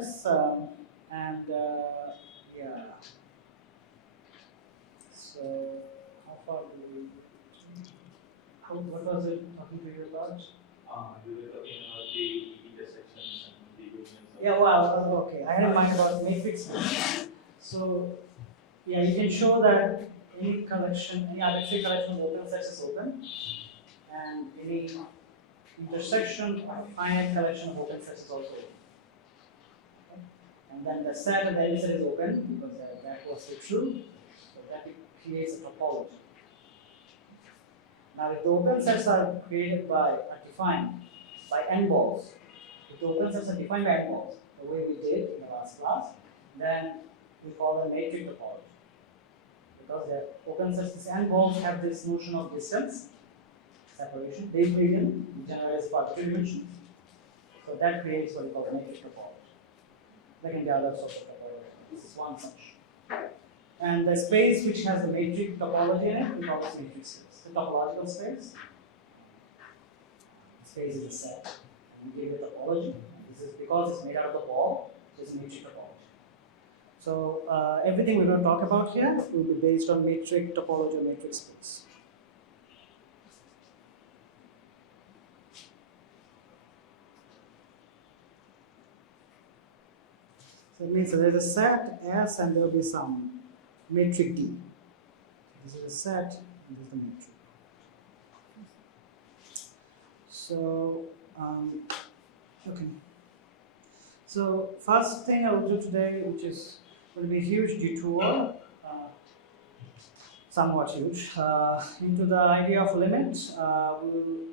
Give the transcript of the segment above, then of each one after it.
Yes, yeah. So how far do we? What was it talking to you about? You were talking about the intersections and the unions. Yeah, well, okay. I had in mind about matrix. So yeah, you can show that any collection, any arbitrary collection of open sets is open, and any intersection of finite collection of open sets is also open. Okay? And then the set of any set is open because that was true. So that creates a topology. Now, if the open sets are defined by n balls, if the open sets are defined by n balls, the way we did in the last class, then we call them matrix topology. Because the open sets, these n balls have this notion of distance, separation, they freedom, generalized for arbitrary dimensions. So that creates what we call the matrix topology. There can be other sorts of topology. This is one such. And the space which has the matrix topology in it, we call this matrix space. The topological space. Space is a set. And we give it topology. This is because it's made out of the ball, it's a matrix topology. So everything we're going to talk about here will be based on matrix topology or matrix space. So it means that there's a set S and there will be some matrix D. This is a set, and this is the matrix. So, okay. So, first thing I will do today, which is going to be a huge detour, somewhat huge, into the idea of limit. We'll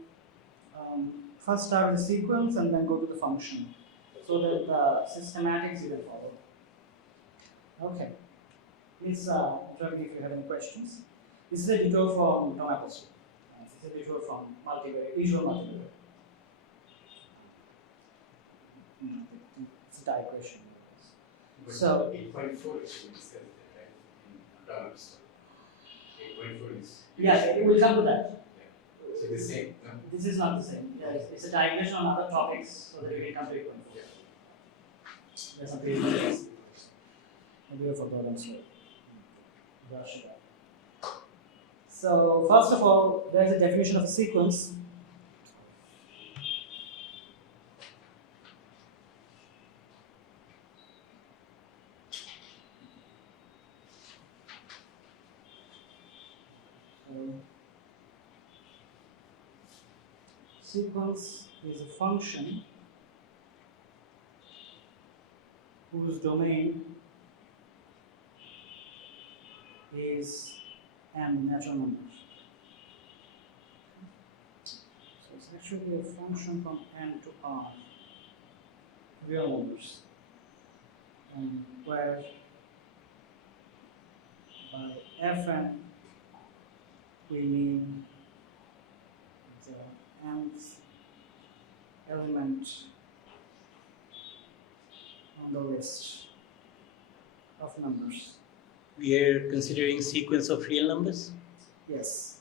first start with the sequence and then go to the function, so that the systematics you can follow. Okay. Please interrupt me if you have any questions. This is a detour from no apostrophe. This is a detour from visual multivariate. It's a digression. So 8.4 is discussed, right? 8.4 is. Yeah, we will come to that. Yeah. So the same. No? This is not the same. Yeah, it's a digression on other topics, so that we can come to 8.4. Yeah. There's some previous. Maybe I forgot and so. So first of all, there's a definition of a sequence. Sequence is a function whose domain is n natural numbers. So it's actually a function from n to r, real numbers, and where by fn we mean the nth element on the list of numbers. We are considering sequence of real numbers? Yes.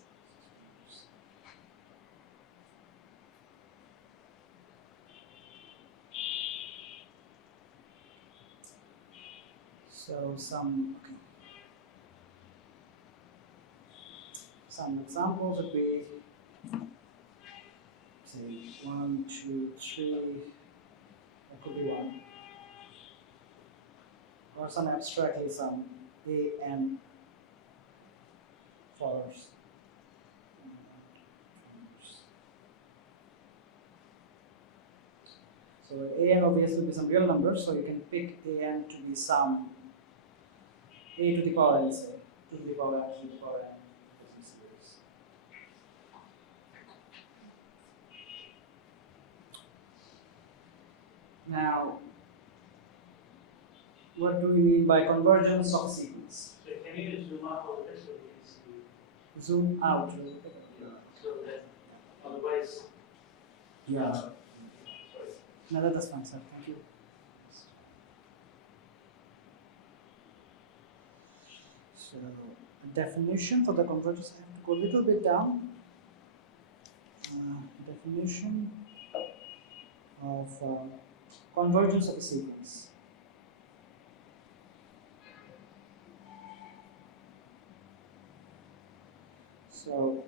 So some examples would be, say, 1, 2, 3, that could be 1. Or some abstractly some an followers. So an obviously will be some real numbers, so you can pick an to be some a to the power n, say, 2 to the power n, 2 to the power n. Now, what do we mean by convergence of sequence? So can you just zoom out over this so we can see? Zoom out. Yeah. So that otherwise. Yeah. Sorry. No, that's fine, sir. Thank you. So, the definition for the convergence, I have to go a little bit down. Definition of convergence of a sequence. So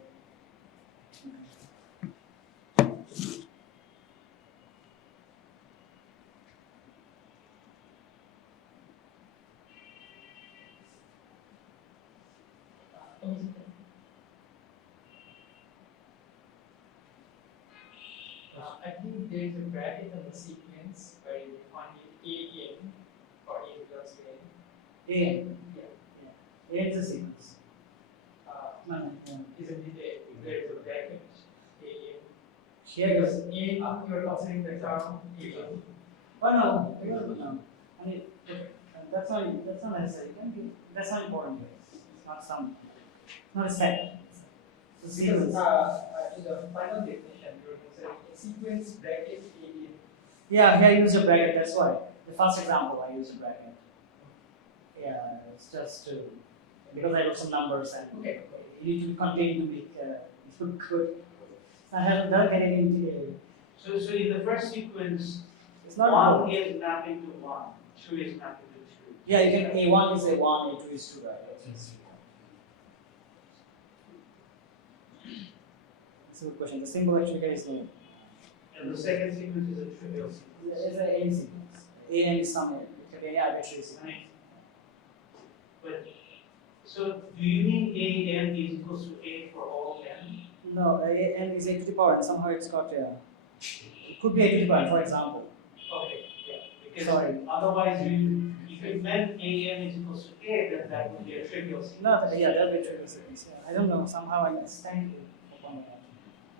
I think there is a bracket on the sequence where you define it AN or A plus N. AN. Yeah. AN is a sequence. No, isn't it there is a bracket AN? Here Because is A, you are considering the term AN. oh no, no. I mean that's not necessary. That's not important here. It's not a set. It's a Because sequence. in the final definition, you are considering a sequence bracket AN. Yeah, here I use a bracket, that's why. The first example I use a bracket. Yeah, it's just to, because I wrote some numbers and Okay. you need to continue to make it look good. I have done anything to So in the first sequence, it's not one important. is mapping to one, two is mapping to two. Yeah, you can A1 is A1, A2 is 2, right? It's a good question. The symbol actually carries no. And the second sequence is a trivial sequence. It's an N sequence. AN is some it can be any arbitrary sequence. Right. But so do you mean AN is equals to A for all n? No, N is A to the power and somehow it's got it could be A to the power, for example. Okay, yeah. Because Sorry. otherwise if it meant AN is equals to A, then that would be a trivial sequence. No, yeah, that will be trivial sequence. Yeah. I don't know, somehow I mistakenly upon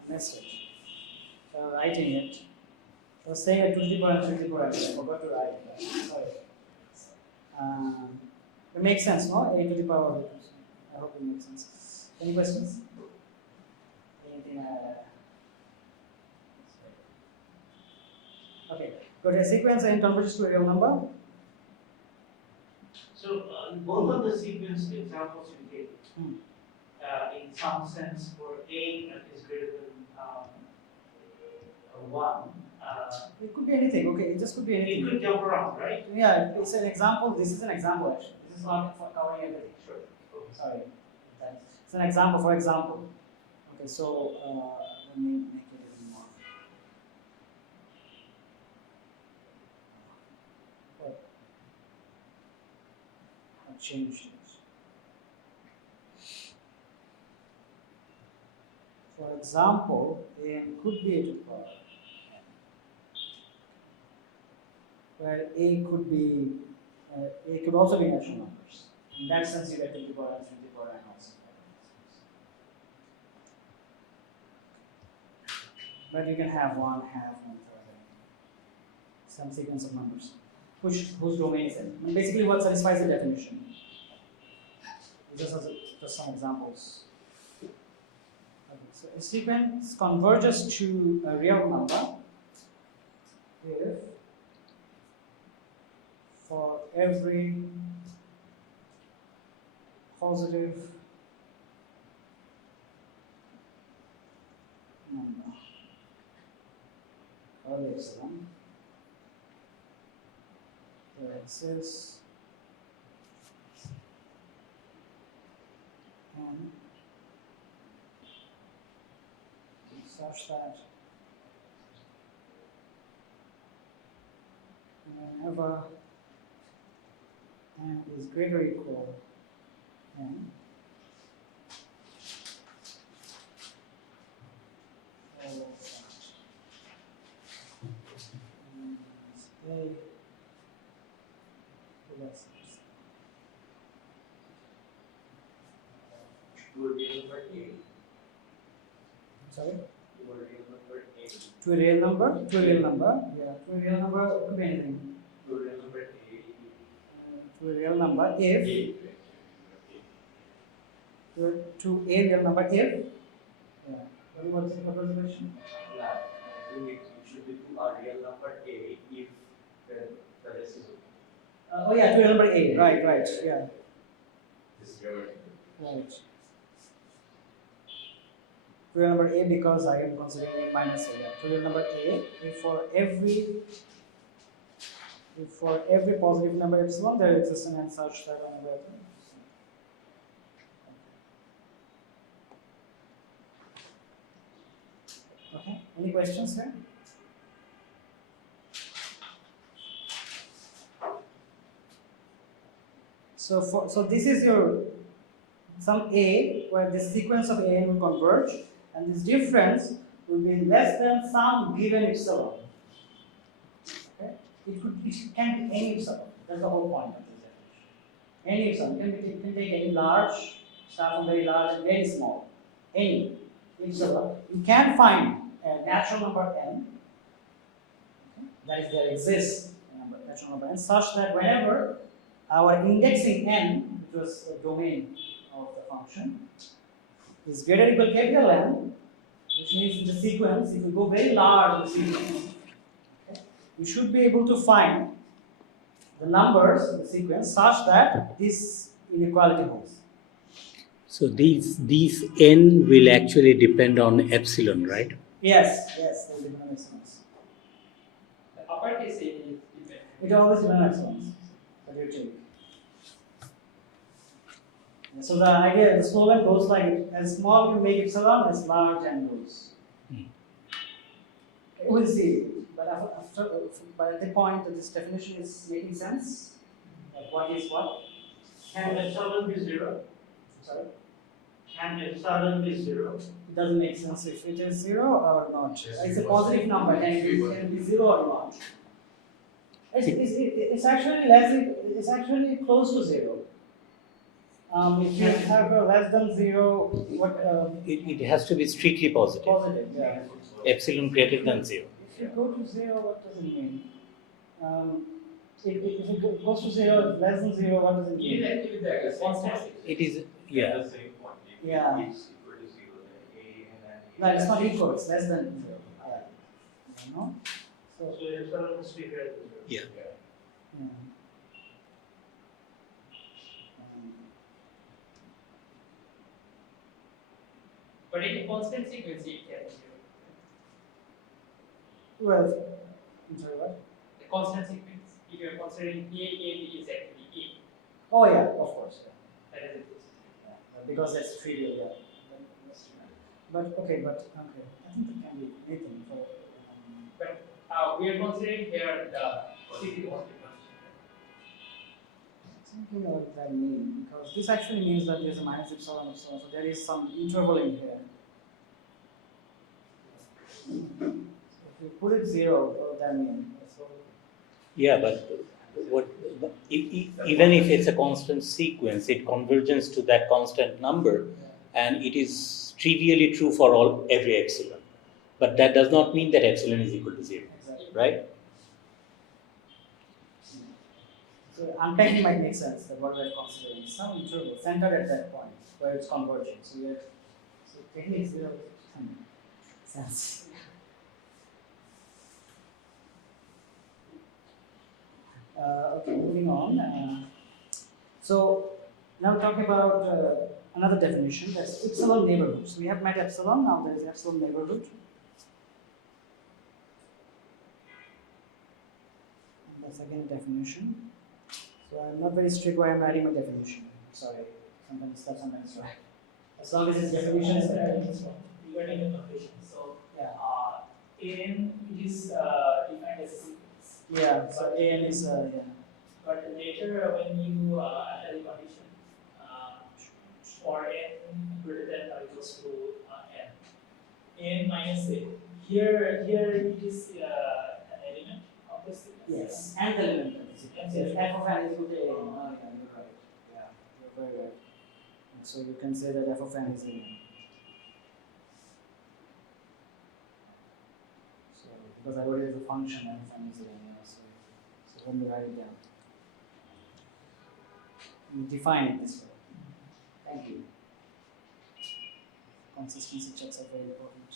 a message. Writing it. I was saying a 2 to the power and 3 to the power, I forgot to write that. Sorry. It makes sense, no? A to the power. I hope it makes sense. Any questions? Anything? Okay. Got a sequence and converges to a real number. So both of the sequence examples you gave, in some sense, for A that is greater than 1, It could be anything. Okay, it just could be it anything. could jump around, right? Yeah, it's an example. This is an example actually. This is not for covering everything. Sure. Okay. Sorry. It's an example, for example. Okay, so let me make it a little more. Oh. I'll change this. For example, n could be a to the power, where a could be a could also be natural numbers. In that sense, you get to the power and 3 to the power and also. But you can have one, half, and some sequence of numbers, whose domain is n. Basically, what satisfies the definition. Just some examples. Okay, so a sequence converges to a real number if for every positive number or less than there exists n such that whenever n is greater or equal n, all of that is a less To a real number A. sorry To a real number A. to a real number yeah, to a real number could be anything. To a real number A. To a real number if to a real number if yeah. What was the question? Yeah, I think it should be to a real number A if the rest is okay. Oh yeah, to a real number a, right, yeah, This is your right. To a real number a because I am considering a minus a. Yeah. To a real number a if for every positive number epsilon there exists an n such that on the Any questions here? So this is your some A where the sequence of A will converge, and this difference will be less than some given epsilon. Okay? It can be any epsilon. That's the whole point of this definition. Any epsilon. You can take any large, start from very large and very small. Any epsilon. You can find a natural number n, okay, that is there exists a natural number n, such that whenever our indexing n, which was the domain of the function, is greater or equal to capital N, which means in the sequence, if you go very large in the sequence, okay, you should be able to find the numbers in the sequence such that this inequality holds. So these n will actually depend on epsilon, right? Yes, they depend on epsilons. The uppercase A is dependent. It always depends on epsilons. That you take. So the idea, the slogan goes like, as small you make epsilon, as large n goes. We'll see. But by the point that this definition is making sense, like what is what? Can epsilon be 0? Sorry? Can epsilon be 0? It doesn't make sense if it is 0 or not. It's a positive number, and it can be 0 or not. It's actually less. It's actually close to 0. If you have a less than 0, what? It has to be strictly positive. Positive, yeah. Epsilon greater than 0. If you go to 0, what does it mean? If it goes to 0, less than 0, what does it It mean? is actually the constant. It is, yeah. The same point. If Yeah. it's equal to 0, then A and then No, it's not equal. It's less than 0. You know? So epsilon must be greater than 0. Yeah. Yeah. But in a constant sequence, it can be 0. Well, I'm sorry, what? The constant sequence, if you are considering A, B is actually A. Oh yeah, of course. Yeah. That is it. Yeah. Because that's trivial, yeah. But okay, I think it can be anything. But we are considering here the city of the Something what that mean, because this actually means that there's a minus epsilon, so there is some interval in here. So if you put it 0, what would that mean? So, Yeah, but even if it's a constant sequence, it converges to that constant number, and it is trivially true for every epsilon. But that does not mean that epsilon is equal to 0, exactly. right? So unpacking might make sense that what we're considering is some interval centered at that point where it's converging. So techniques will have some sense. Okay, moving on. So now talking about another definition, that's epsilon neighborhood. So we have met epsilon, now there is epsilon neighborhood. And that's again a definition. So I'm not very strict why I'm writing my definition. Sorry, sometimes it's tough, sometimes it's right. As long as it's definitions, regarding the notation. So yeah. An is defined as a sequence. Yeah, so AN is, yeah. But later when you apply the condition for n greater than or equals to n minus a, here it is an element of the sequence. Yes, and the element of the sequence. Yes, f of n is equal to AN. Oh, yeah, you're right. Yeah, you're very right. And so you can say that f of n is AN. So, because I already have a function, f of n is AN. So let me write it down. Define it this way. Thank you. Consistency checks are very important.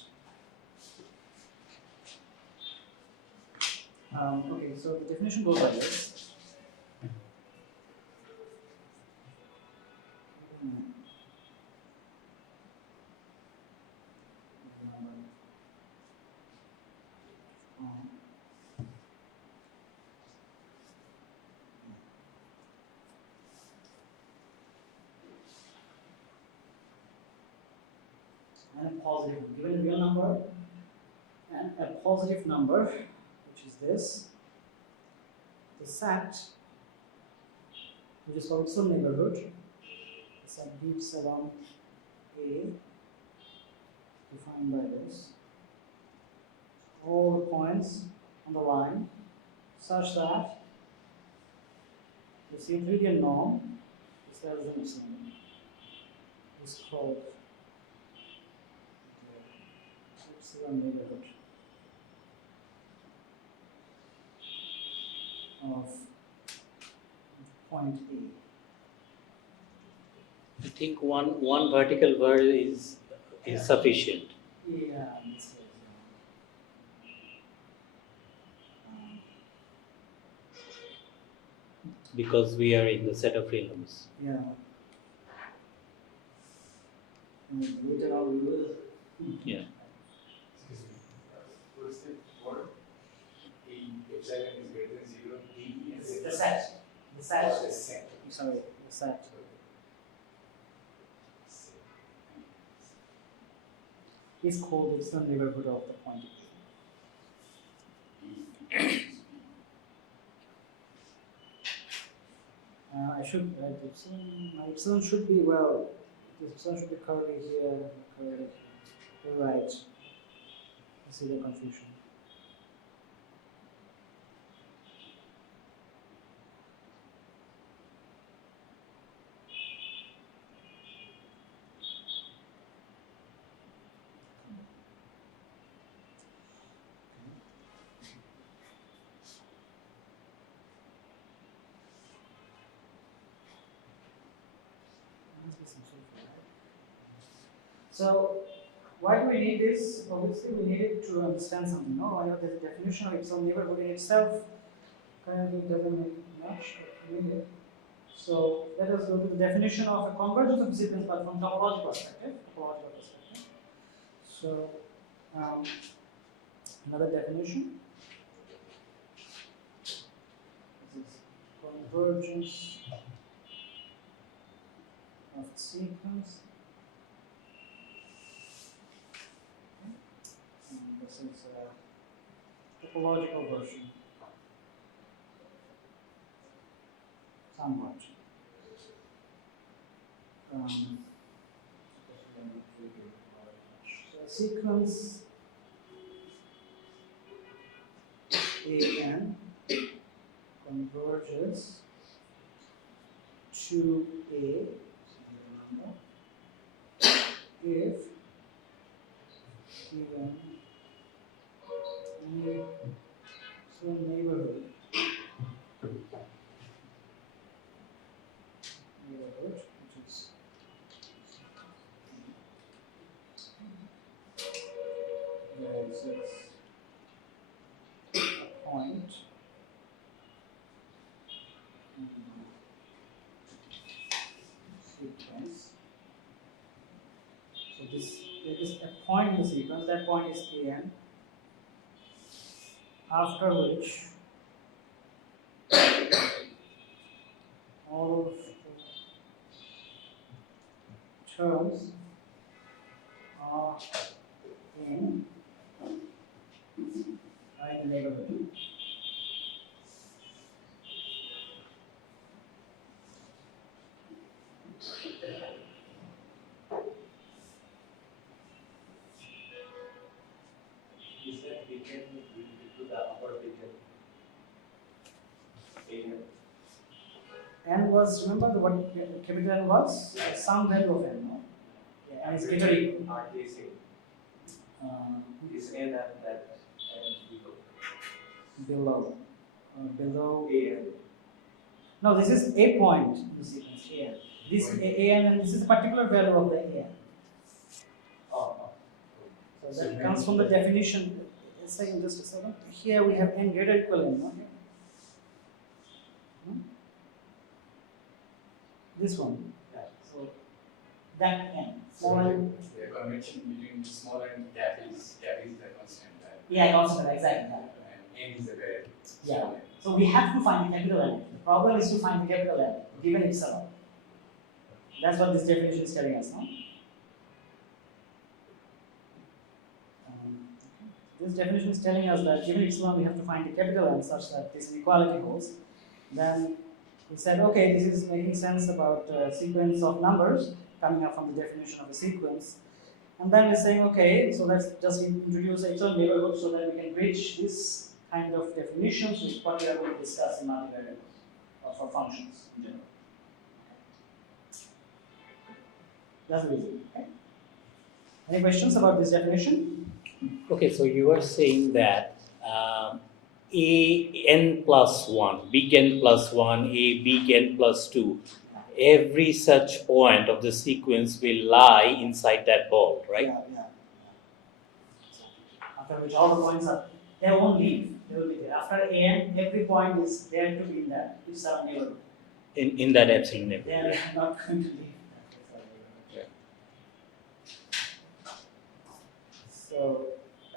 Okay, so the definition goes like this. And a positive, given a real number, and a positive number, which is this, the set, which is called some neighborhood. The set gives along A, defined by this, all the points on the line, such that the Euclidean norm is less than epsilon. Is called epsilon neighborhood of point A. I think one vertical word is sufficient. Yeah, this is, Because we are in the set of real numbers. yeah. And later on we will. Yeah. Excuse me. What is the word? Epsilon is greater than 0. D is The set. The set. Oh, the set. Sorry, the set. Is called epsilon neighborhood of the point A. I should write epsilon. My epsilon should be, well, this epsilon should be curly here, curly. You're right. I see the confusion. So, why do we need this? Obviously, we need it to understand something. No, I know there's a definition of epsilon neighborhood in itself. Currently, it doesn't make much, but we need it. So, let us go to the definition of a convergence of sequence, but from topological perspective. So, another definition. This is convergence of sequence. And this is a topological version. Somewhat. So sequence AN converges to A if given some neighborhood, which is there exists a point in the sequence. So there is a point in the sequence, that point is An, after which all of the terms are in the neighborhood. Is that beacon related to the upper beacon? N was, remember the what capital N was? Some value of N, no? Yeah, and it's greater or equal. Are they same? Is N and that and below? Below. A. No, this is a point in the sequence here. This AN and this is a particular value of the AN. Oh. So that comes from the definition. A second, just a second. Here we have N greater or equal N, no? This one. Yeah. So that N. So Small N. the convention between small and cap is the constant, right? Yeah, constant, exactly. And n is the variable. Yeah. So we have to find the capital N. The problem is to find the capital N given epsilon. That's what this definition is telling us, no? this definition is telling us that given epsilon we have to find a capital N such that this inequality holds. Then we said, okay, this is making sense about sequence of numbers coming up from the definition of a sequence. And then we're saying, okay, so let's just introduce epsilon neighborhood so that we can bridge this kind of definitions with what we are going to discuss in multivariables or for functions in general. That's the reason. Okay? Any questions about this definition? Okay, so you are saying that a n plus 1, big N plus 1, a big N plus 2, every such point of the sequence will lie inside that ball, right? Yeah. After which all the points are, they won't leave. They will be there. After an, every point is there to be in that. It's our neighborhood. In that epsilon They neighborhood. are not going to leave. Yeah. So,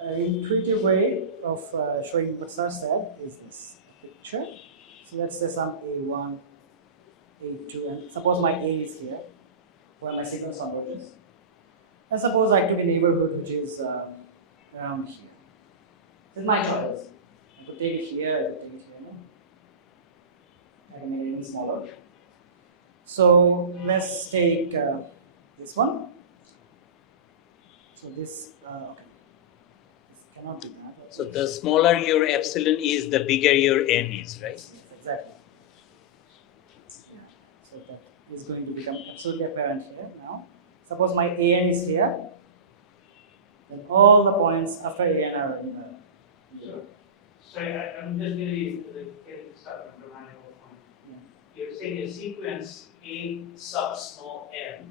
an intuitive way of showing what Sir said is this picture. So let's say some A1, A2, and suppose my A is here, where my sequence converges. And suppose I took a neighborhood which is around here. This is my choice. I could take it here, I could take it here. No? I can make it even smaller. So let's take this one. So this, okay. This cannot be that. So the smaller your epsilon is, the bigger your n is, right? Yes, exactly. Yeah. So that is going to become absolutely apparent here now. Suppose my an is here, then all the points after an are in the. Sorry, I'm just really getting stuck on the grammatical point. You're saying a sequence A sub small n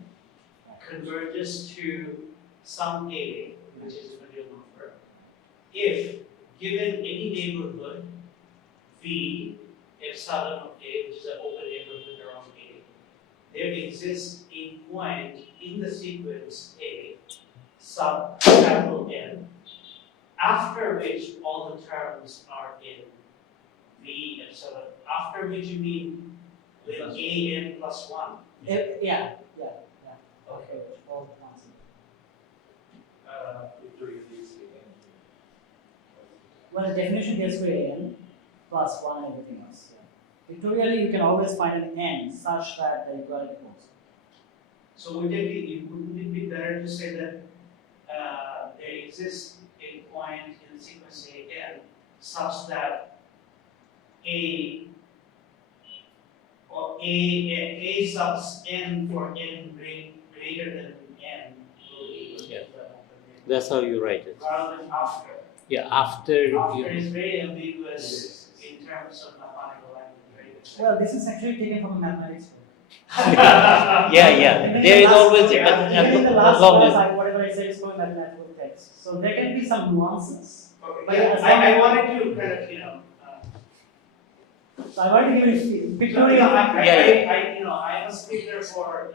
converges to some A, which is a real number, if given any neighborhood V epsilon of A, which is an open neighborhood around A, there exists a point in the sequence A sub capital N, after which all the terms are in V epsilon. After which you mean with A n plus 1. Yeah. Okay. All the points. Well, the definition gets to an plus 1 and everything else. Yeah. Pictorially, you can always find an n such that the equality holds. So wouldn't it be better to say that there exists a point in the sequence A n such that A subs n for n greater than n will be equal to Yeah. the That's how you write it. rather than after. Yeah, after After you. is very ambiguous in terms of mathematical language. Well, this is actually taken from a mathematics book. Yeah. There is always, but Even in the as last long class, as. whatever I said is from mathematical text. So there can be some nuances. Okay. But Yeah, as long I wanted to kind of, So I want to give you pictorial. I'm a speaker for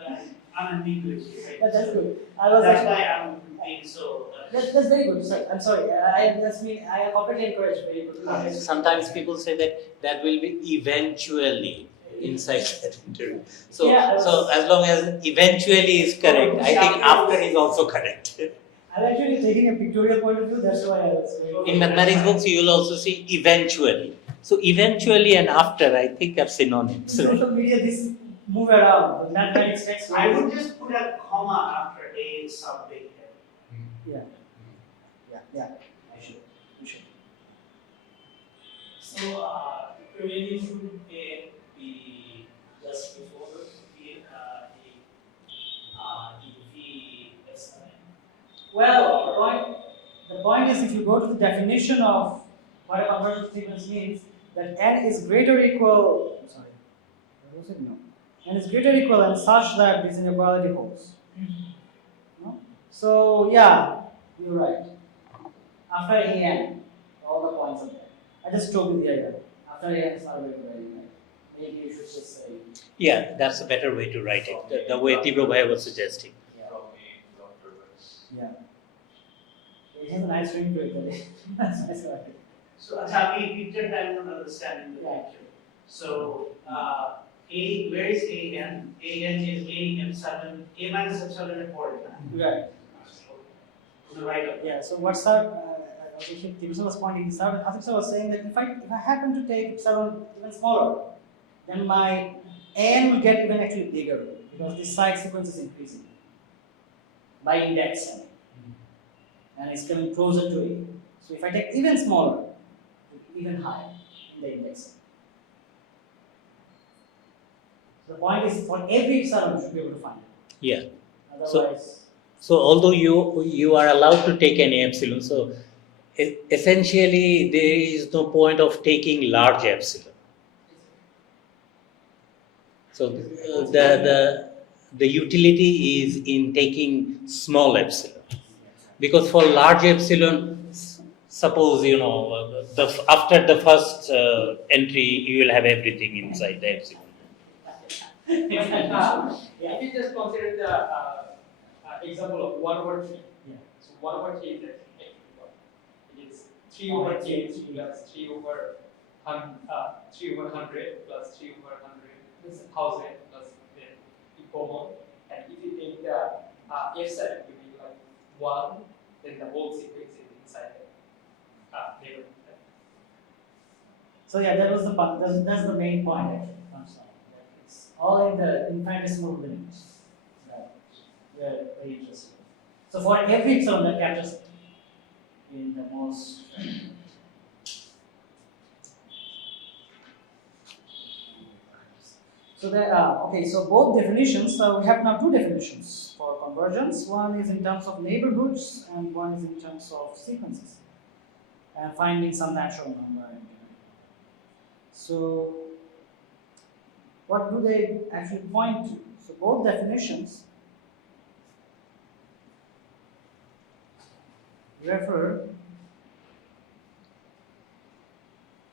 unambiguity, right? That's good. I was That's actually. why I'm being so. That's very good. Sir. I'm sorry. I completely encourage very good. Sometimes people say that will be eventually inside that interview. So, Yeah, so as long as eventually is correct, I think after is also correct. I'm actually taking a pictorial point of view. That's why I was. In mathematics books, you will also see eventually. So eventually and after, I think, are synonyms. In Right? social media, this move around. The mathematics text. I would just put a comma after A sub big N. Yeah. I should. You should. So, really should A be just before the V epsilon? Well, the point is, if you go to the definition of what a convergence sequence means, that n is greater or equal. Sorry, what was it? No. N is greater or equal and such that this inequality holds. No? So yeah, you're right. After an, all the points are there. I just told you the idea. After an is not very good idea. Maybe you should just say. Yeah, that's a better way to write it. The way Tibra Ali was suggesting. Yeah. It has a nice ring to it. That's nice. So we did I'm not understanding the Yeah. picture. So where is an? An is A epsilon, A minus epsilon and 4. Right. To the right of Yeah. So what's our Abhijeet was pointing this out. Abhijeet was saying that if I happen to take epsilon even smaller, then my n will get even actually bigger because this side sequence is increasing by indexing, and it's coming closer to A. So if I take even smaller, even higher in the indexing. So the point is for every epsilon you should be able to find it. Yeah. Otherwise, So although you are allowed to take any epsilon, so essentially there is no point of taking large epsilon. So the utility is in taking small epsilon, because for large epsilon, suppose after the first entry you will have everything inside the epsilon. If you just consider the example of 1 over 3, so 1 over 3 is actually what? It is 3 over 3 plus 3 over 100 plus 3 over 100 is 1000 plus the common. And if you take the epsilon, it will be like 1, then the whole sequence is inside the neighborhood. so yeah, that was the part. That's the main point actually. It's all in the infinitesimal limits. They're very interesting. So for every epsilon that captures it in the most. So there are, okay, so both definitions, so we have now two definitions for convergence. One is in terms of neighborhoods and one is in terms of sequences. And finding some natural number. So what do they actually point to? So both definitions refer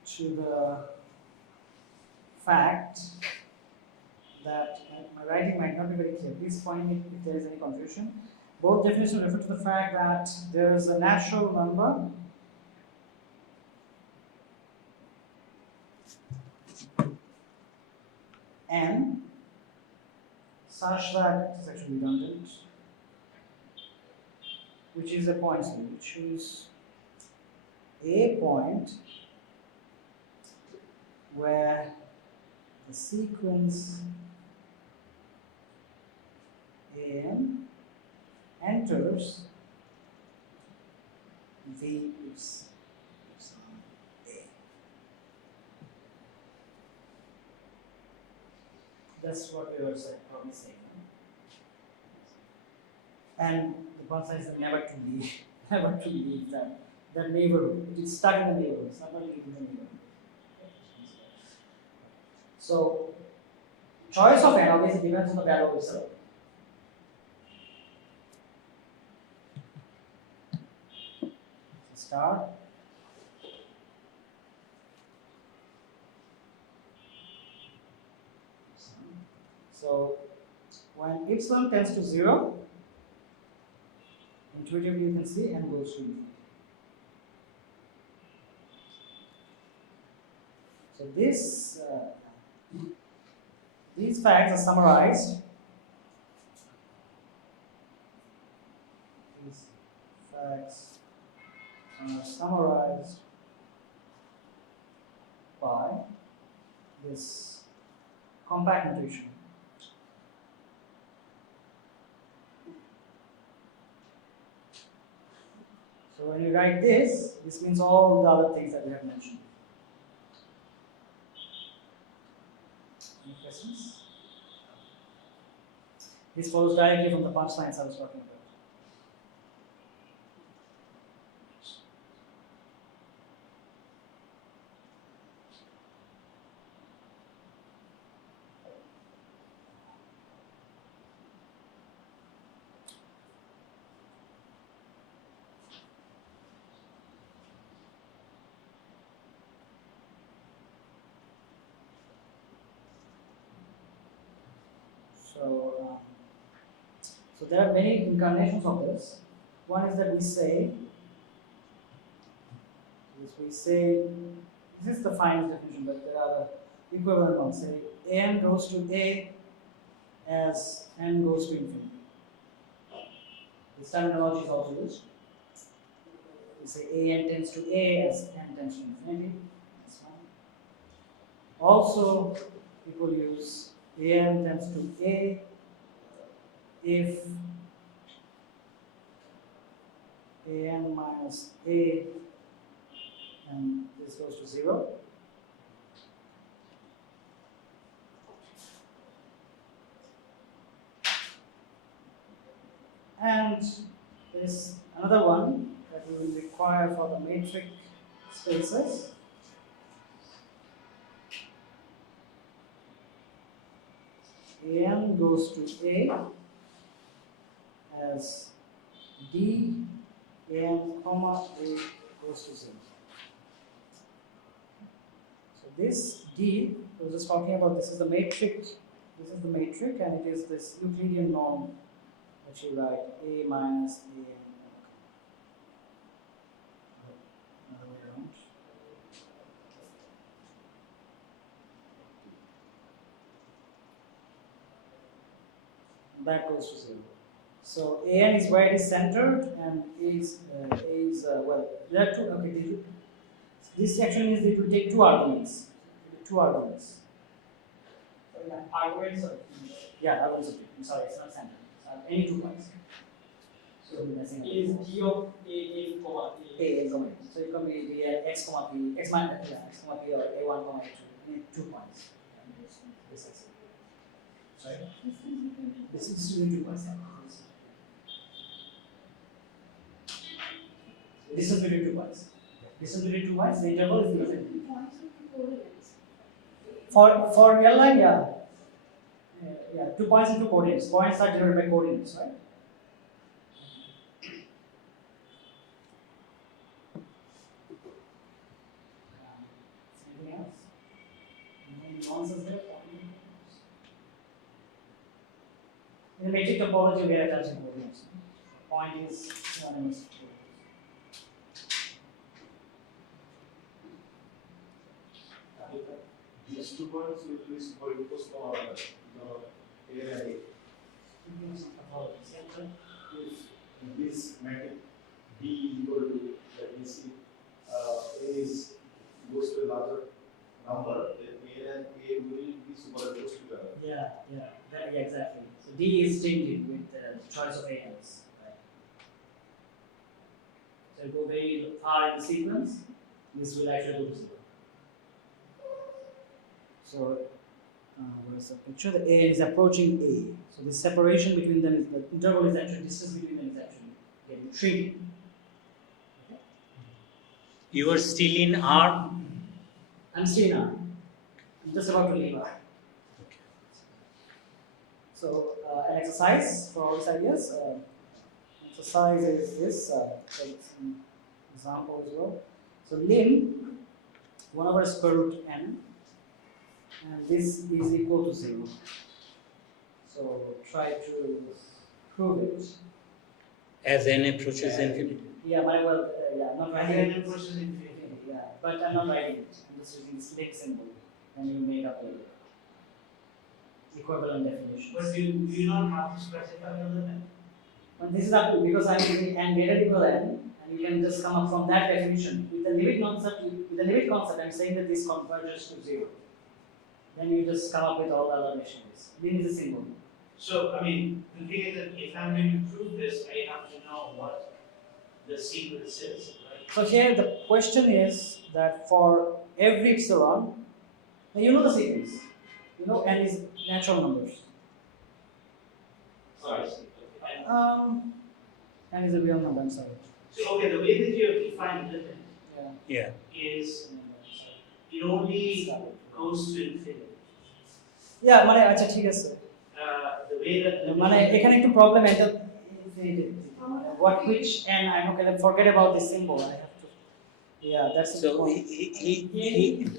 to the fact that my writing might not be very clear. Please point me if there is any confusion. Both definitions refer to the fact that there is a natural number n such that it is actually redundant, which is a point. So we choose a point where the sequence n enters V is A. That's what we were probably saying. And the concept is never to leave, never to leave that neighborhood. It's stuck in the neighborhood. It's not going to leave the neighborhood. So, choice of n obviously depends on the value of epsilon. Start. So, when epsilon tends to 0, intuitively you can see n goes to infinity. So these facts are summarized. These facts are summarized by this compact notation. So when you write this means all the other things that we have mentioned. Any questions? This follows directly from the punchlines I was talking about. So there are many incarnations of this. One is that we say, this is the finest definition, but there are the equivalent ones. Say n goes to A as n goes to infinity. This terminology is also used. we say an tends to a as n tends to infinity. That's fine. Also, people use an tends to a if an minus a and this goes to 0. And there's another one that we will require for the metric spaces. An goes to a as d n comma a goes to 0. So this d, I was just talking about, this is the metric. This is the metric, and it is this Euclidean norm that you write a minus a n. Another way around. That goes to 0. So an is where it is centered, and well, there are two. Okay, this actually means it will take two arguments. Two arguments. Arguments or Yeah, arguments. I'm sorry, it's not centered. Any 2 points. So is d of a comma a comma. So it can be x comma p, x minus x comma p, or a1 comma a2. Need 2 points. This is. Sorry. This is 2 points. This is between 2 points. This is between 2 points. The interval is given. For real line, yeah. Yeah, 2 points and 2 coordinates. Points are denoted by coordinates, right? Anything else? Any nuances there? In the metric topology, we are attaching coordinates. Point is synonymous to coordinates. These 2 points will be superimposed on the area if this matrix B is equal to, let me see, A is goes to a larger number, then A and A will be superimposed together. Yeah, exactly. So D is stinted with the choice of ANs. Right? So go very far in the sequence, this will actually go to 0. So, what is the picture? The A is approaching A. So the separation between them is, the interval is actually, distance between them is actually getting shrinking. Okay? You are still in R. I'm still in R. I'm just about to leave R. So, an exercise for all these ideas. Exercise is this. Take some example as well. So, lim 1 over square root n. And this is equal to 0. So try to prove it. As n approaches infinity. Yeah, not As writing n it. approaches infinity. Yeah, but I'm not writing it. I'm just using this big symbol, and you make up a equivalent definition. But do you not have to specify the limit? But this is up to, because I'm using n greater equal n, and you can just come up from that definition. With the limit concept, I'm saying that this converges to 0. Then you just come up with all the other machines. Lim is a symbol. So, I mean, the thing is that if I'm going to prove this, I have to know what the sequence is, right? So here the question is that for every epsilon, now you know the sequence. You know n is natural numbers. Sorry. N is a real number, I'm sorry. So, okay, the way that you have defined limit Yeah. is it only goes to infinity. Yeah, মানে আচ্ছা ঠিক আছে। The way that মানে এখানে একটু problem এটা what which n I okay forget about this symbol I have to that's So the point.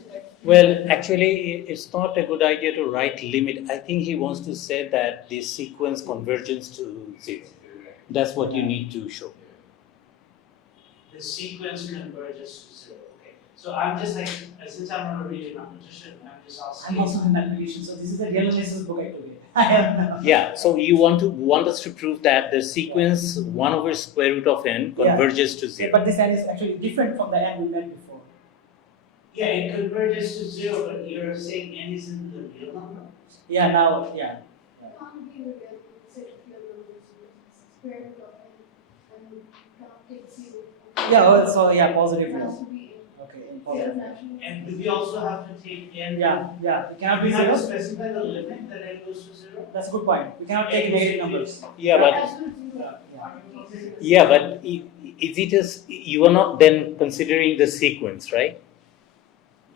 well, actually, it's not a good idea to write limit. I think he wants to say that this sequence converges to 0. That's what you need to show. the sequence converges to 0. Okay. So I'm just like, since I'm not a reading mathematician, I'm just asking. I'm also in mathematician, so this is the real analysis book actually. I have no. Yeah, so you want us to prove that the sequence 1 over square root of n converges to 0. But this n is actually different from the n we met before. Yeah, it converges to 0, but you're saying n isn't the real number? Yeah, now, yeah. Can't be real, say real numbers, square root of n, and can't take 0. Yeah, well, so yeah, positive It has real. to be Okay, in in positive. natural And do we also have to take n? Yeah, yeah. We cannot We be have to zero. specify the limit that n goes to 0? That's a good point. We cannot take negative numbers. Yeah, but absolute zero. yeah, but is it as you are not then considering the sequence, right?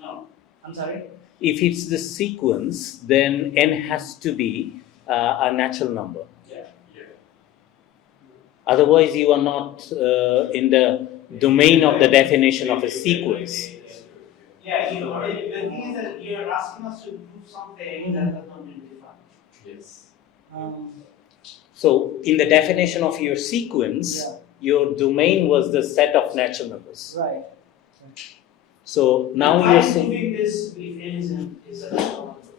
No. I'm sorry? If it's the sequence, then n has to be a natural number. Yeah. Otherwise, you are not in the domain of the definition of a sequence. Yeah, you know, the thing is that you're asking us to prove something that has not been defined. Yes. So, in the definition of your sequence, Yeah. your domain was the set of natural numbers. Right. So now I'm you're saying, proving this if n is a natural number.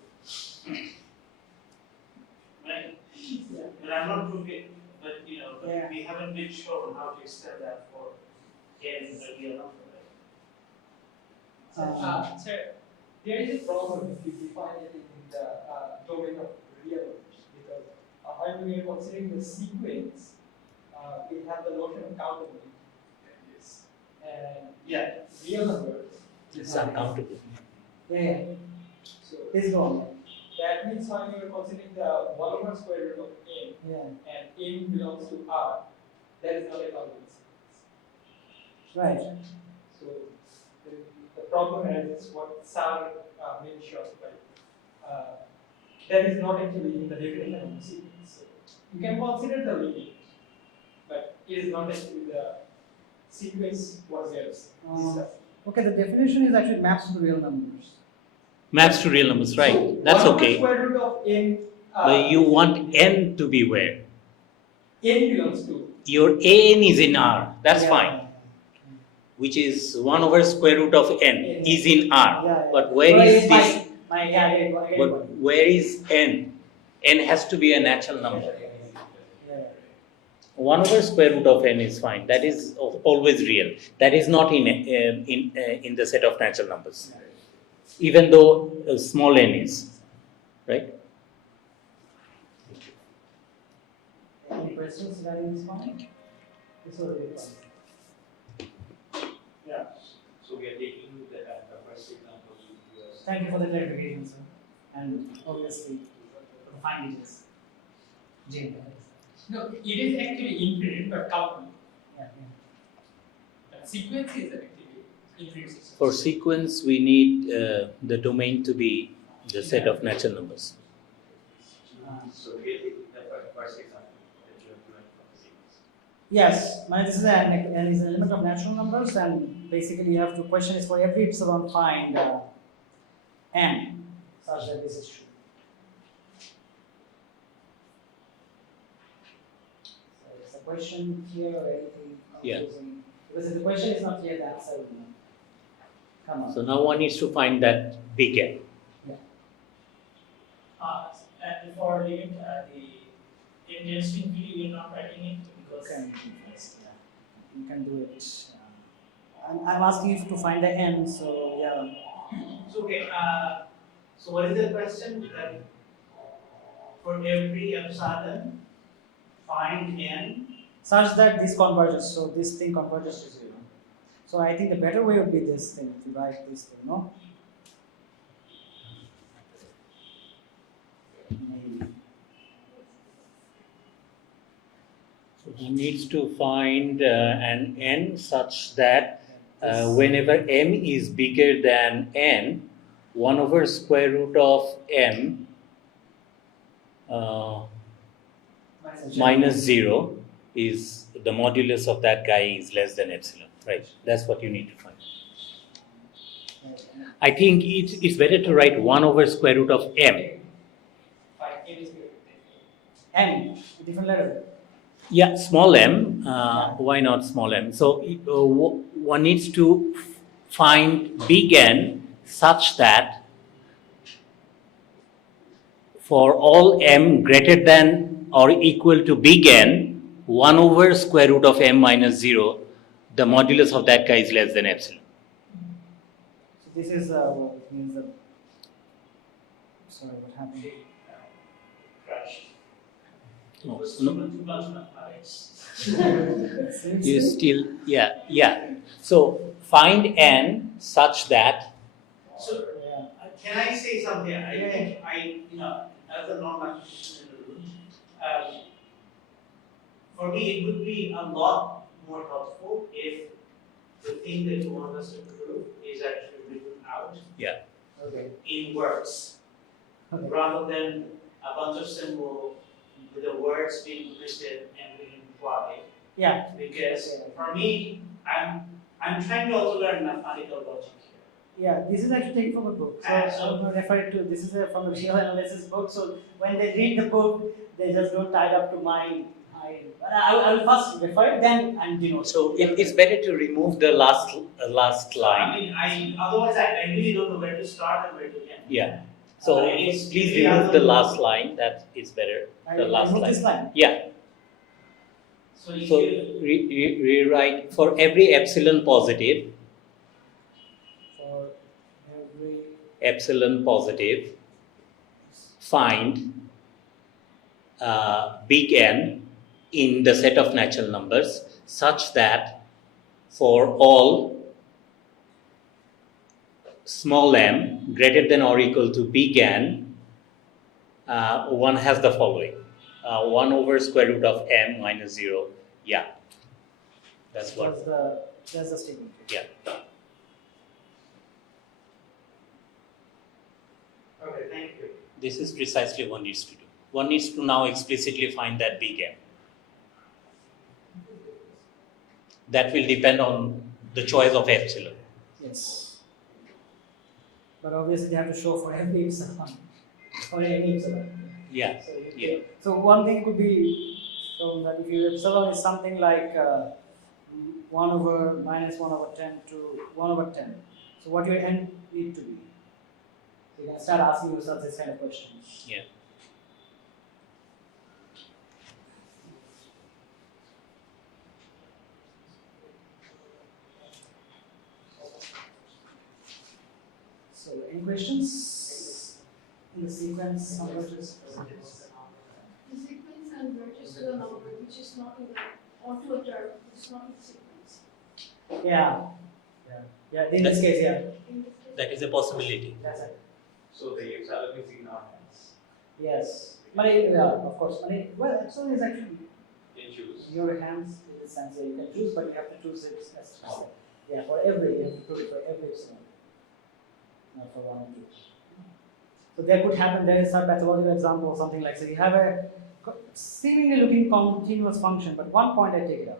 Right? Yeah. But I'm not proving, but you know, but Yeah. we haven't been shown how to extend that for n is a real number, right? So there is a problem if you define it in the domain of real numbers, because when we are considering the sequence, we have the notion of countability. Yes. And Yeah. real numbers. it's uncountable. Yeah. So Please go on. that means when you are considering the 1 over square root of n, Yeah. and n belongs to R, that is not a countable sequence. Right. So the problem is what Sar mentioned, right? That is not actually in the definition of the sequence. So you can consider the limit, but it is not actually the sequence was discussed. Okay, the definition is actually maps to real numbers. Maps to real numbers, right? So That's 1 over okay. Square root of n. But you want n to be where? N belongs to. Your n is in R. That's Yeah. fine. Which is 1 over square root of n is in R. Yeah. But where Well, is it's this? My yeah, I get it, I get it. But where is n? N has to be a natural number. Yeah. 1 over square root of n is fine. That is always real. That is not in the set of natural numbers. Even though small n is, right? Any questions regarding this point? This was really fun. Yeah. So we are taking the first example. Thank you for the clarification, sir. And obviously, the fine details. Jane. No, it is actually infinite but countable. Yeah. But sequence is actually infinite system. For sequence, we need the domain to be the set of natural numbers. So we are taking the first example that you have given from the sequence. Yes, this is an element of natural numbers, and basically you have to question is for every epsilon find n such that this is true. So is the question here or anything? Yeah. confusing? Because if the question is not clear, the answer will not. Come on. So now one needs to find that big N. And for limit, the tends to infinity, we are not writing it because Okay. You can do it. I'm asking you to find the n, so yeah. So okay, so what is the question? That for every epsilon, find n. Such that this converges, so this thing converges to 0. So I think the better way would be this thing, if you write this thing, no? Maybe. So one needs to find an N such that whenever m is bigger than n, 1 over square root of m minus 0 is the modulus of that guy is less than epsilon, right? That's what you need to find. I think it's better to write 1 over square root of m. Fine, n is greater n, different letter. Yeah, small m. Why not small m? So one needs to find big N such that for all m greater than or equal to big N, 1 over square root of m minus 0, the modulus of that guy is less than epsilon. So this is what it means. Sorry, what happened? Crashed. It No, was no. too much mathematics. You still, yeah. So find N such that, So, Yeah. can I say something? I think as a non-mathematician in the room, for me it would be a lot more helpful if the thing that you want us to prove is actually written out yeah. Okay. in words, Okay. rather than a bunch of symbols with the words being listed and being implied. Yeah. Because for me, I'm trying to also learn mathematical logic here. Yeah, this is actually taken from a book. So I'm referring to this is from a real analysis book. So when they read the book, they just don't tie it up to my. I will first refer it, then and. So it's better to remove the last I line. mean, otherwise I really don't know where to start and where to end. Yeah. So It's please really remove the other- last line. That is better. The last remove line. this line. Yeah. So if So you, rewrite for every epsilon positive. For every Epsilon positive, find big N in the set of natural numbers such that for all small m greater than or equal to big N, one has the following. 1 over square root of m minus 0. Yeah. That's what. that's the statement. Yeah. okay, thank you. This is precisely one needs to do. One needs to now explicitly find that big M. That will depend on the choice of epsilon. Yes. But obviously they have to show for every epsilon. For any epsilon. Yeah. So, Yeah. so one thing could be shown that if your epsilon is something like 1 over minus 1 over 10 to 1 over 10. So what your n need to be? So you can start asking yourself this kind of questions. Yeah. So any questions in the sequence converges? The sequence converges to a number which is not in the, or to a term which is not in the sequence. Yeah. Yeah, in this case, yeah. In this case, That is a possibility. That's it. So the epsilon is in our hands. Yes. Of course. Well, epsilon is actually You choose. in your hands in the sense that you can choose, but you have to choose it as yeah, for every, you have to choose it for every epsilon. Not for one or two. So there could happen, there is some pathological example or something like, so you have a seemingly looking continuous function, but one point I take it out.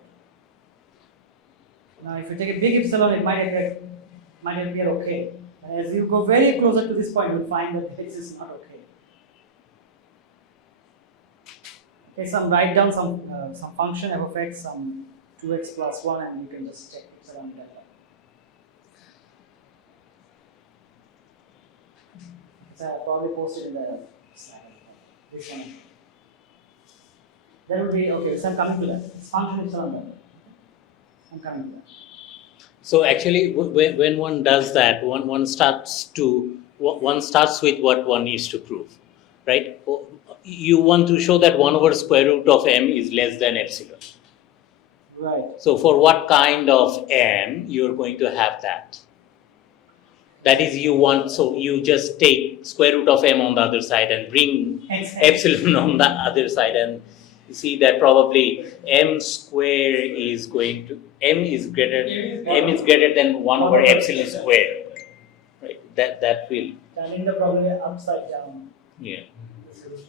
Now if you take a big epsilon, it might appear okay. And as you go very closer to this point, you'll find that this is not okay. Okay, write down some function f of x, some 2x plus 1, and you can just check epsilon that. So I'll probably post it in the slide. This one. That would be okay. So I'm coming to that. It's function epsilon. I'm coming to that. So actually, when one does that, one starts with what one needs to prove, right? You want to show that 1 over square root of m is less than epsilon. Right. So for what kind of m you're going to have that? That is, so you just take square root of m on the other side and bring epsilon on the other side, and you see that probably m square is going to m is greater than 1 over epsilon square, right? That will Turning the problem upside down. yeah. The solution.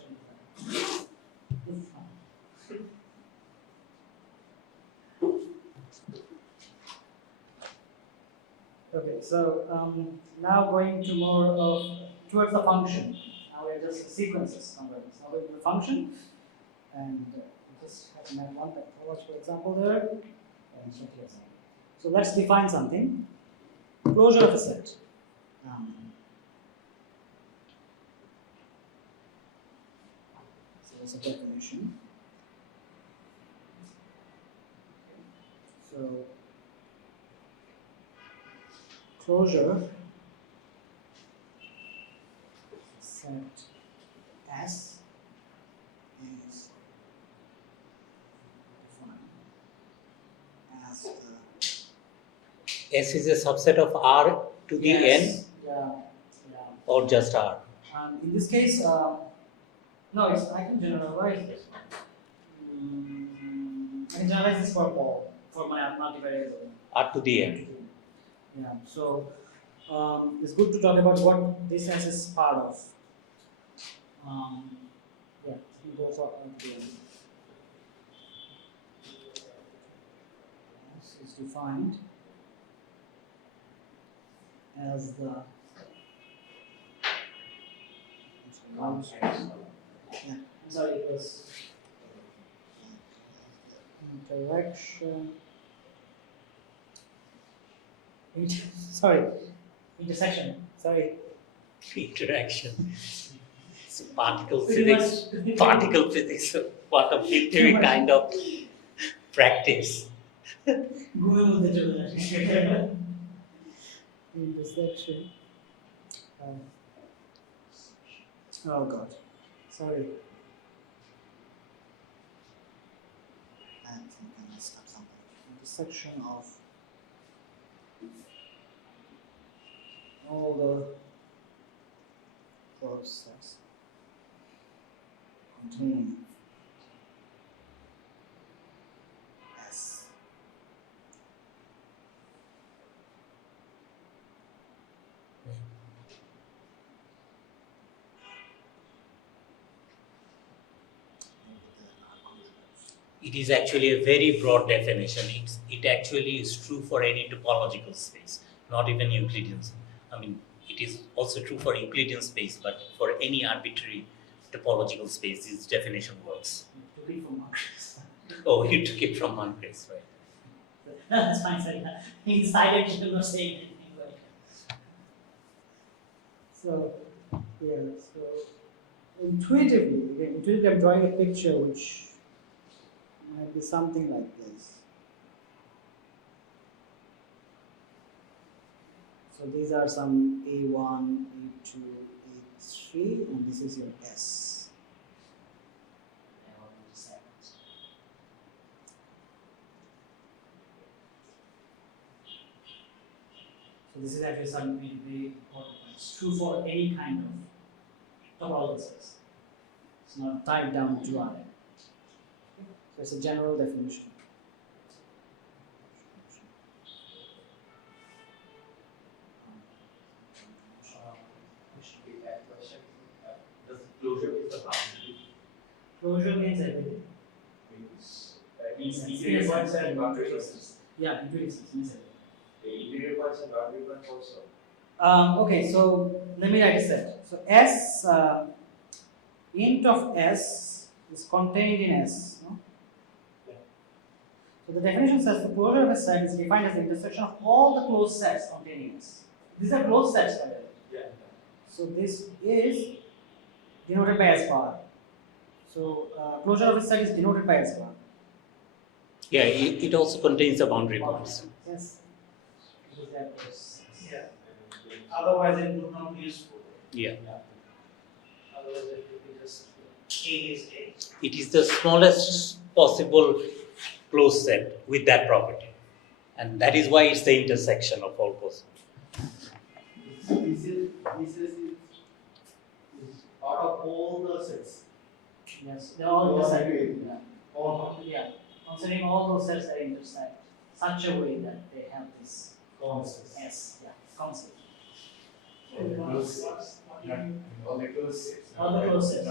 Okay, so now going to more of towards the function. Now we're just sequences. Now we're going to the function, and just have to map one pathological example there. And check here. So let's define something. Closure of a set. That's a definition. So closure set S is defined as the S is a subset of R to the N yes, yeah, yeah. or just R? In this case, no, it's, I can generalize this. I can generalize this for all, for my multivariable. R to the N. Yeah, so it's good to talk about what this S is part of. Yeah, we go for R to the N. S is defined as the yeah, sorry, it was interaction. Sorry, intersection. Sorry. Interaction. So particle Pretty physics, much. particle physics, quantum field theory kind of practice. Google the intersection. Intersection. Oh God. Sorry. I think I messed up something. Intersection of all the closed sets containing S. It is actually a very broad definition. It actually is true for any topological space, not even Euclidean. I mean, it is also true for Euclidean space, but for any arbitrary topological space, this definition works. To read from Marcus. Oh, you took it from Marcus, right? That's fine, sorry. He decided to not say anything like that. So, yeah, so intuitively I'm drawing a picture which might be something like this. So these are some A1, A2, A3, and this is your S. So this is actually something very important. It's true for any kind of topological space. It's not tied down to R. So it's a general definition. Does closure mean the boundary? Closure means everything. Interior points and boundary points. Yeah, intuitive sense means everything. The interior points and boundary points also. Okay, so let me write a set. So S, int of S is contained in S. No? Yeah. So the definition says the closure of a set is defined as the intersection of all the closed sets containing S. These are closed sets, by the way. Yeah. So this is denoted by S bar. So closure of a set is denoted by S bar. Yeah, it also contains the boundary points. Yes. Because they are closed sets. Yeah. Otherwise, it would not be useful. Yeah. Otherwise, it would be just A is A. It is the smallest possible closed set with that property. And that is why it's the intersection of all possible. This is part of all the sets. Yes, they are all intersect. Yeah. All Yeah, considering all those sets that intersect such a way that they have this common sets. S, yeah, concept. All the closed sets. All the closed sets.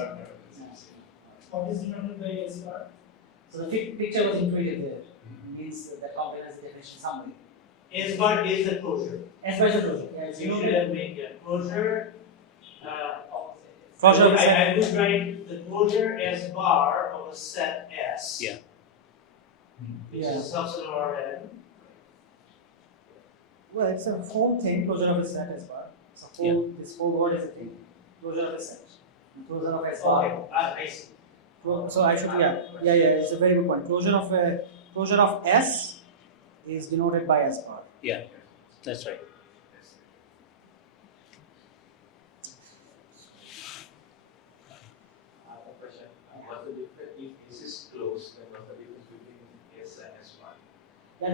What is denoted by S bar? So the picture was intuitive there. It means that comprehensive definition summary. S bar is the closure. S bar is a closure. Yeah, it's You should denoted. have made closure. Closure of a set. I would write the closure S bar of a set S. Yeah. Which Yeah. is a subset of Rn. Well, it's a whole thing. Closure of a set S bar. It's a whole. This whole word is a thing. Closure of a set. Closure of S bar. Okay, I see. So I should, yeah, it's a very good point. Closure of S is denoted by S bar. Yeah, that's right. I have a question. What's the difference if S is closed? Then what's the difference between S and S1? Yeah,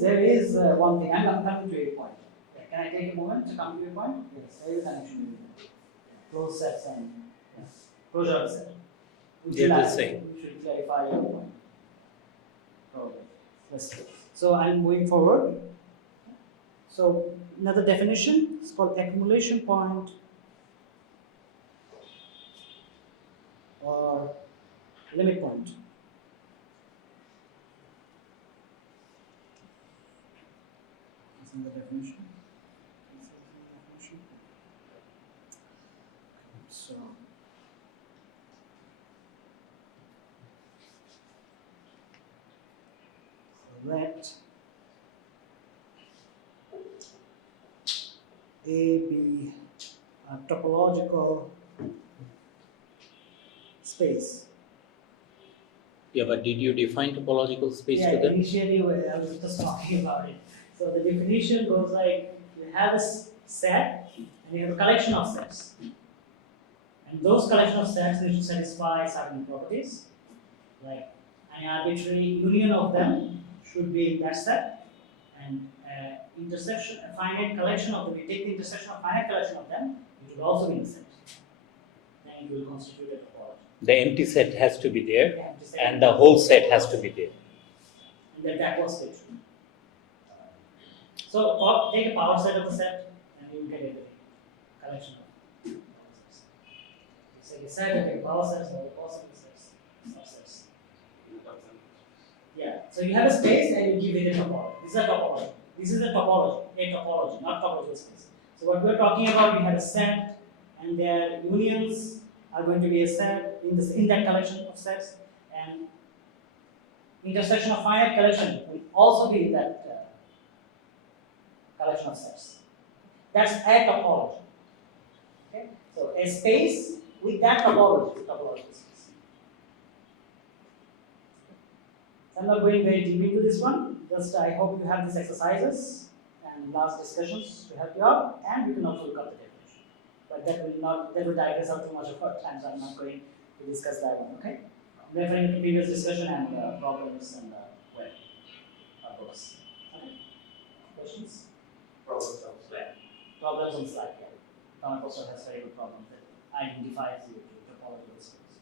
there is one thing. I'm coming to a point. Yeah, can I take a moment to come to a point? Yes, there is an connection between closed sets and closure of set. They're the same. We should clarify your point. Okay. Yes. So I'm moving forward. So another definition is called accumulation point or limit point. This is the definition. So let A be a topological space. Yeah, but did you define topological space Yeah, to them? initially I was just talking about it. So the definition goes like you have a set and you have a collection of sets. And those collection of sets need to satisfy certain properties. Like an arbitrary union of them should be in that set, and intersection, a finite collection of them, we take the intersection of finite collection of them, it will also be in the set. Then it will constitute a topology. The empty set has to be there, Yeah, just and the whole set has to be there. and then that was it. So take a power set of a set, and you will get everything. Collection of power sets. So you said that a power set or possible sets, subsets. Yeah. So you have a space and you give it a topology. This is a topology. This is a topology, not topological space. So what we're talking about, we have a set, and their unions are going to be a set in that collection of sets, and intersection of finite collection will also be in that collection of sets. That's a topology. Okay. So a space with that topological space. I'm not going very deep into this one. Just I hope you have these exercises and last discussions to help you out, and you can also look up the definition. But that will digress out too much of our time, so I'm not going to discuss that one. Okay? I'm referring to previous discussion and problems and web books. Okay? Questions? Problems of slide. Problems on slide. Yeah. Comic also has very good problems that identifies you to topological space.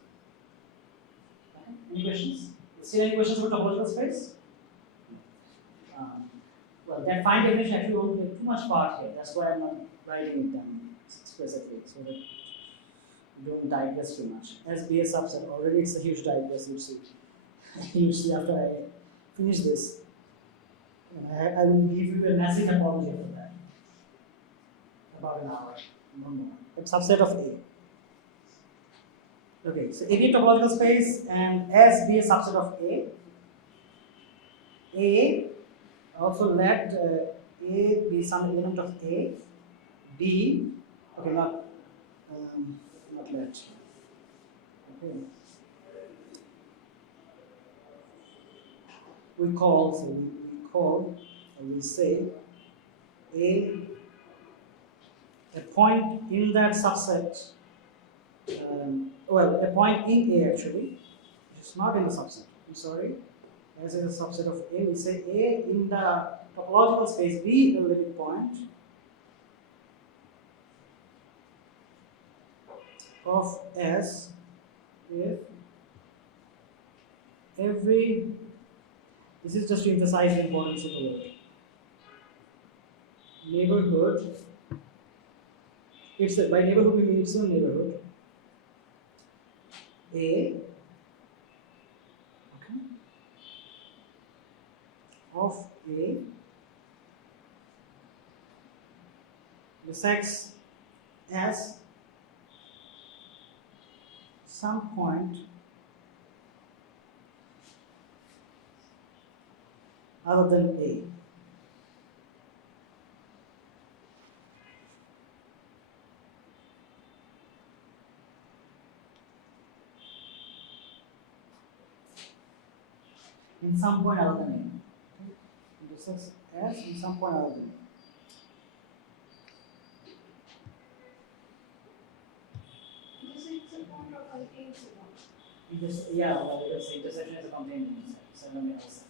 Okay? Any questions? Still any questions about topological space? Well, that fine definition actually won't get too much part here. That's why I'm not writing it down specifically, so that you don't digress too much. As be a subset, already it's a huge digress, you see. Usually after I finish this, I will give you a massive apology for that. About an hour, no more. A subset of A. Okay, so A be a topological space and S be a subset of A. A also let A be some element of A. D, okay, not let. Okay. We call, or we say a point in that subset. Well, a point in A actually, which is not in the subset. I'm sorry. As a subset of A, we say A in the topological space be a limit point of S if every, this is just to emphasize the importance of the word, neighborhood, it's by neighborhood we mean its own neighborhood, A of A bisects S some point other than A. in some point other than A. This is S in some point other than A. This is a point of an A is one. Yeah, well, because the intersection is contained in this set, so let me also.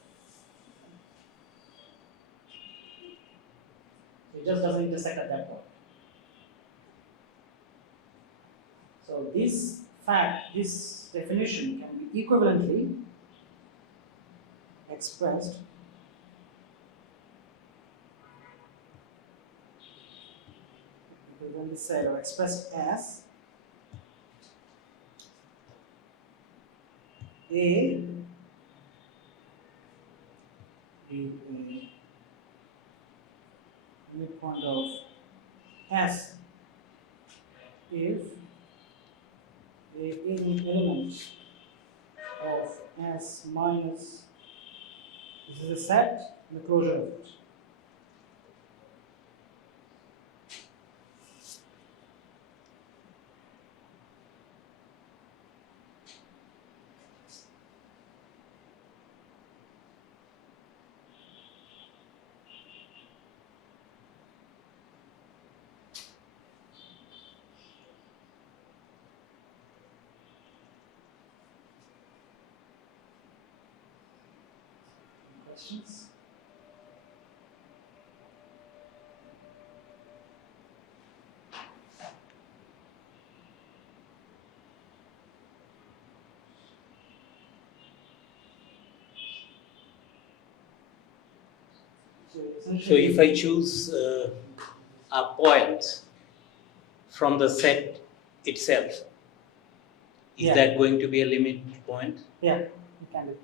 So it just doesn't intersect at that point. So this fact, this definition can be equivalently expressed said or expressed as a midpoint of S if any element of S minus, this is a set, and the closure of it. Questions? So if I choose a point from the set itself, is Yeah. that going to be a limit point? Yeah, you can do.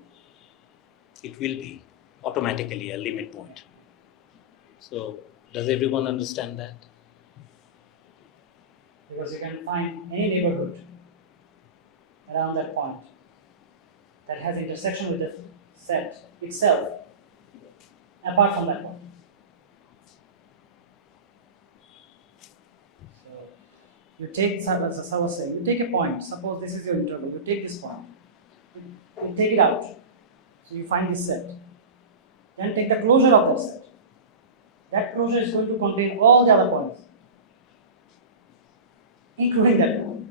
It will be automatically a limit point. So does everyone understand that? Because you can find any neighborhood around that point that has intersection with the set itself, apart from that point. So you take, as I was saying, you take a point. Suppose this is your interval. You take this point. You take it out. So you find this set. Then take the closure of that set. That closure is going to contain all the other points, including that point.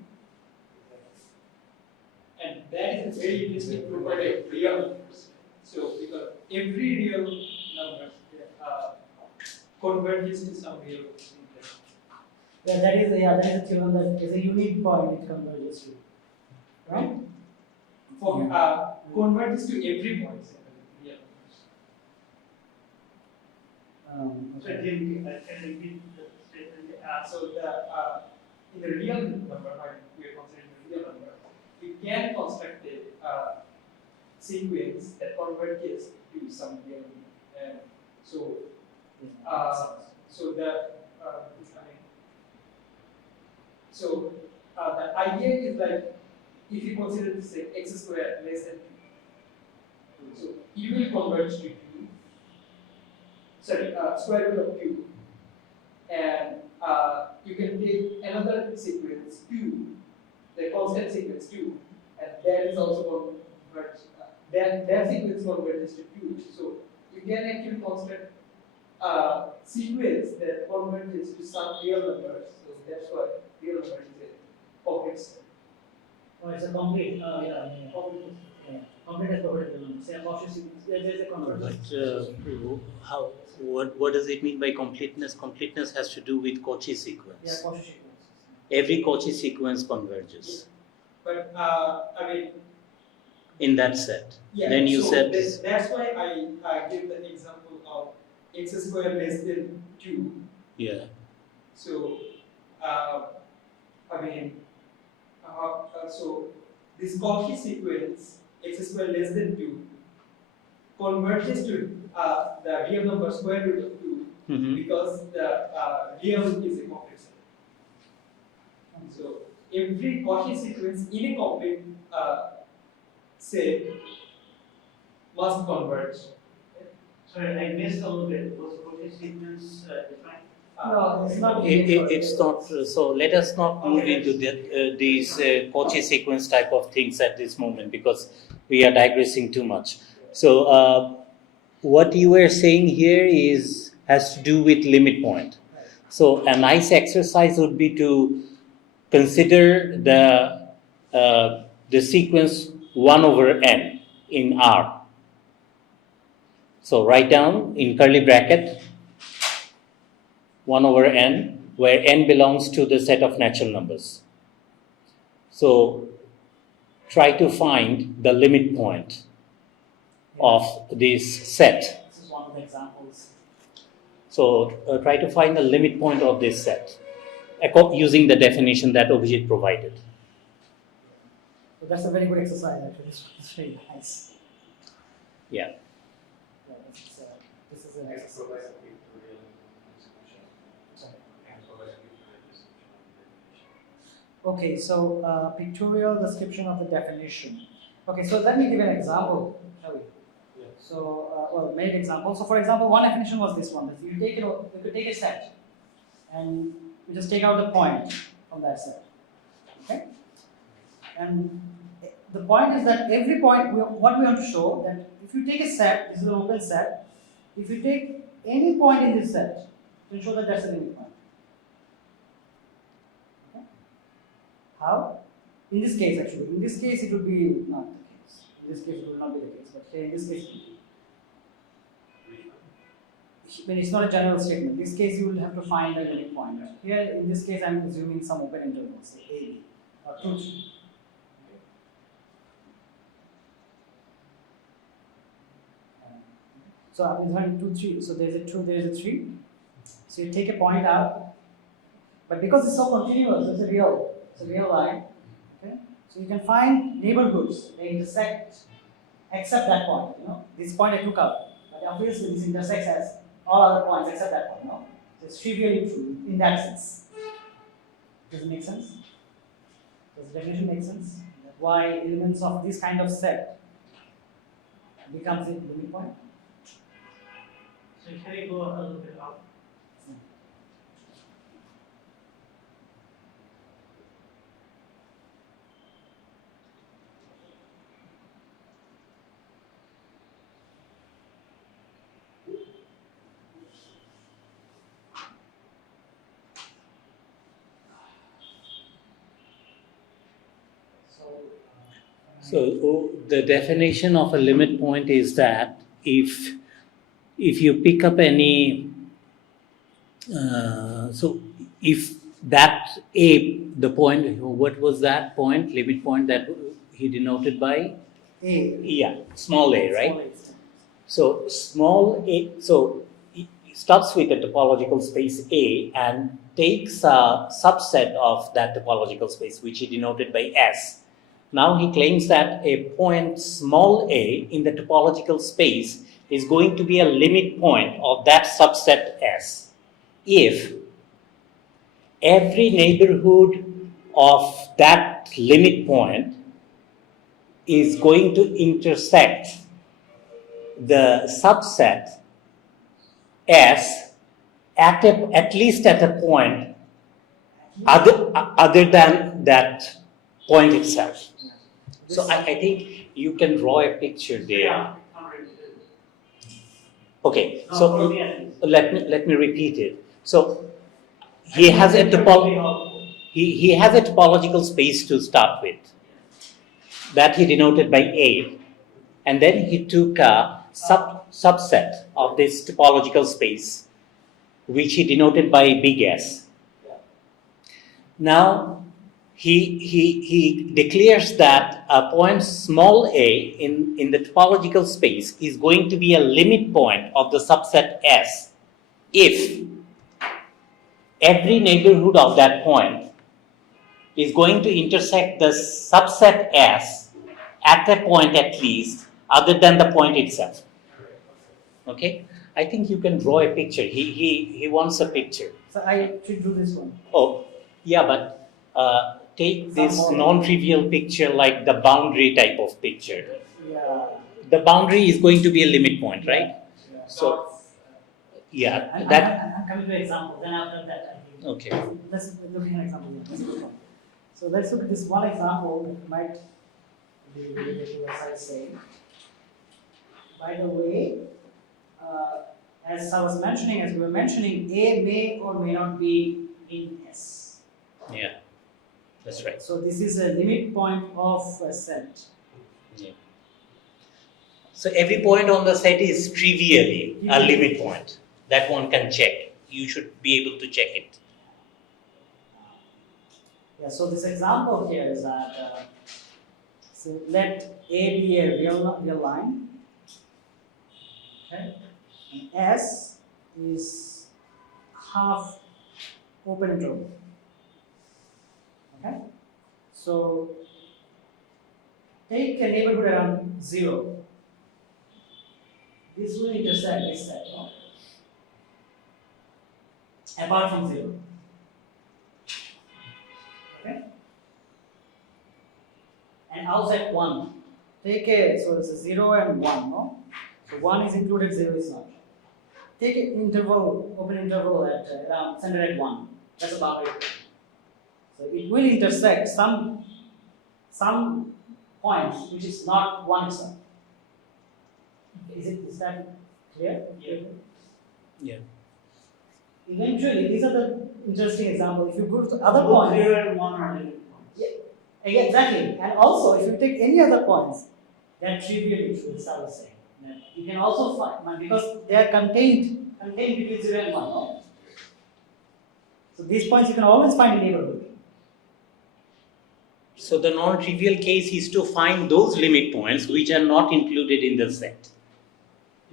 And that is a very interesting property of real numbers. So because every real number converges to some real numbers. Yeah, that is a theorem that is a unique point it converges to. Right? For converges to every point in real numbers. So again, can you repeat the statement? So the in the real number, like we are considering the real number, we can construct a sequence that converges to some real number. So the idea is like if you consider this x squared less than 2, so you will converge to 2. Sorry, square root of 2, and you can take another sequence 2, the constant sequence 2, and that is also converged. That sequence converges to 2. So you can actually construct a sequence that converges to some real numbers. So that's why real number is a complex. Oh, it's a complete. Complete. Yeah. Complete is property of the number. Say a Cauchy sequence. There is a convergence. But what does it mean by completeness? Completeness has to do with Cauchy Yeah, sequence. Cauchy sequence. Every Cauchy sequence converges But I mean, in that set. yeah. Then you so said that's why I give the example of x squared less than 2. yeah. So I mean, so this Cauchy sequence x squared less than 2 converges to the real number square root of 2 Mhm. because the real is a complex set. So every Cauchy sequence in a complete set must converge. Sorry, I missed a little bit. Was Cauchy sequence defined? No, it's not. It's not. So let us not move into these Cauchy sequence type of things at this moment because we are digressing too much. So what you were saying here has to do with limit point. So a nice exercise would be to consider the sequence 1 over n in R. So write down in curly bracket 1 over n, where n belongs to the set of natural numbers. So try to find the limit point of this set. This is one of the examples. So try to find the limit point of this set using the definition that Abhijeet provided. So that's a very good exercise actually. It's very nice. Yeah. Yeah, this is an exercise. Okay, so pictorial description of the definition. Okay, so let me give an example, shall we? Yeah. So, well, make example. So, for example, one definition was this one: that you could take a set, and you just take out the point from that set. Okay, and the point is that every point, what we want to show that if you take a set, this is an open set. If you take any point in this set, to show that that's a limit point. How? In this case, actually. In this case, it would be not the case. In this case, it would not be the case. But here, in this case, it will be. But it's not a general statement. In this case, you will have to find a limit point. Here, in this case, I'm assuming some open interval, say A, B, or 2, 3. So I'm having 2, 3. So there's a 2, there's a 3. So you take a point out. But because it's so continuous, it's a real line. Okay? So you can find neighborhoods, they intersect except that point. This point I took out. But obviously this intersects as all other points except that point. So it's trivially true in that sense. Does it make sense? Does the definition make sense? That why elements of this kind of set becomes a limit point? So can you go a little bit up? So the definition of a limit point is that if you pick up any, so if that the point, what was that point, limit point that he denoted by? A. Yeah, small a, right? Small a. So small a, so it starts with a topological space A and takes a subset of that topological space, which he denoted by S. Now he claims that a point small a in the topological space is going to be a limit point of that subset S if every neighborhood of that limit point is going to intersect the subset S at least at a point other than that point itself. So I think you can draw a picture there. Yeah. Okay, No, so for me, at least. let me repeat it. So he has a he has a topological space to start with that he denoted by A, and then he took a subset of this topological space which he denoted by big S. Now he declares that a point small a in the topological space is going to be a limit point of the subset S if every neighborhood of that point is going to intersect the subset S at a point at least other than the point itself. Okay? I think you can draw a picture. He wants a picture. So I should do this one. Oh, yeah, but take this non-trivial picture like the boundary type of picture. Yeah. The boundary is going to be a limit point, right? Yeah. So, yeah, I'm coming to an example. Then after that, I think. Okay. Let's look at an example. Let's look at one. So let's look at this one example that might be related to as I say. by the way, as I was mentioning, as we were mentioning, A may or may not be in S. Yeah, that's right. So this is a limit point of a set. Yeah. So every point on the set is trivially a limit point that one can check. You should be able to check it. Yeah, so this example here is that, so let A be a real line, okay, and S is half open interval, okay. So take a neighborhood around 0. This will intersect this set, no? Apart from 0. Okay? And outside 1. Take a, so it's a 0 and 1, no? So 1 is included, 0 is not. Take an interval, open interval at around centered at 1. That's a boundary. So it will intersect some points which is not 1 itself. Is that clear? Yeah. Yeah. Eventually, these are the interesting examples. If you go to other points, 0 and 1 are limit points. yeah, exactly. And also, if you take any other points, they are trivially true. This I was saying. That you can also find because they are contained between 0 and 1. No? So these points you can always find a neighborhood. So the non-trivial case is to find those limit points which are not included in the set,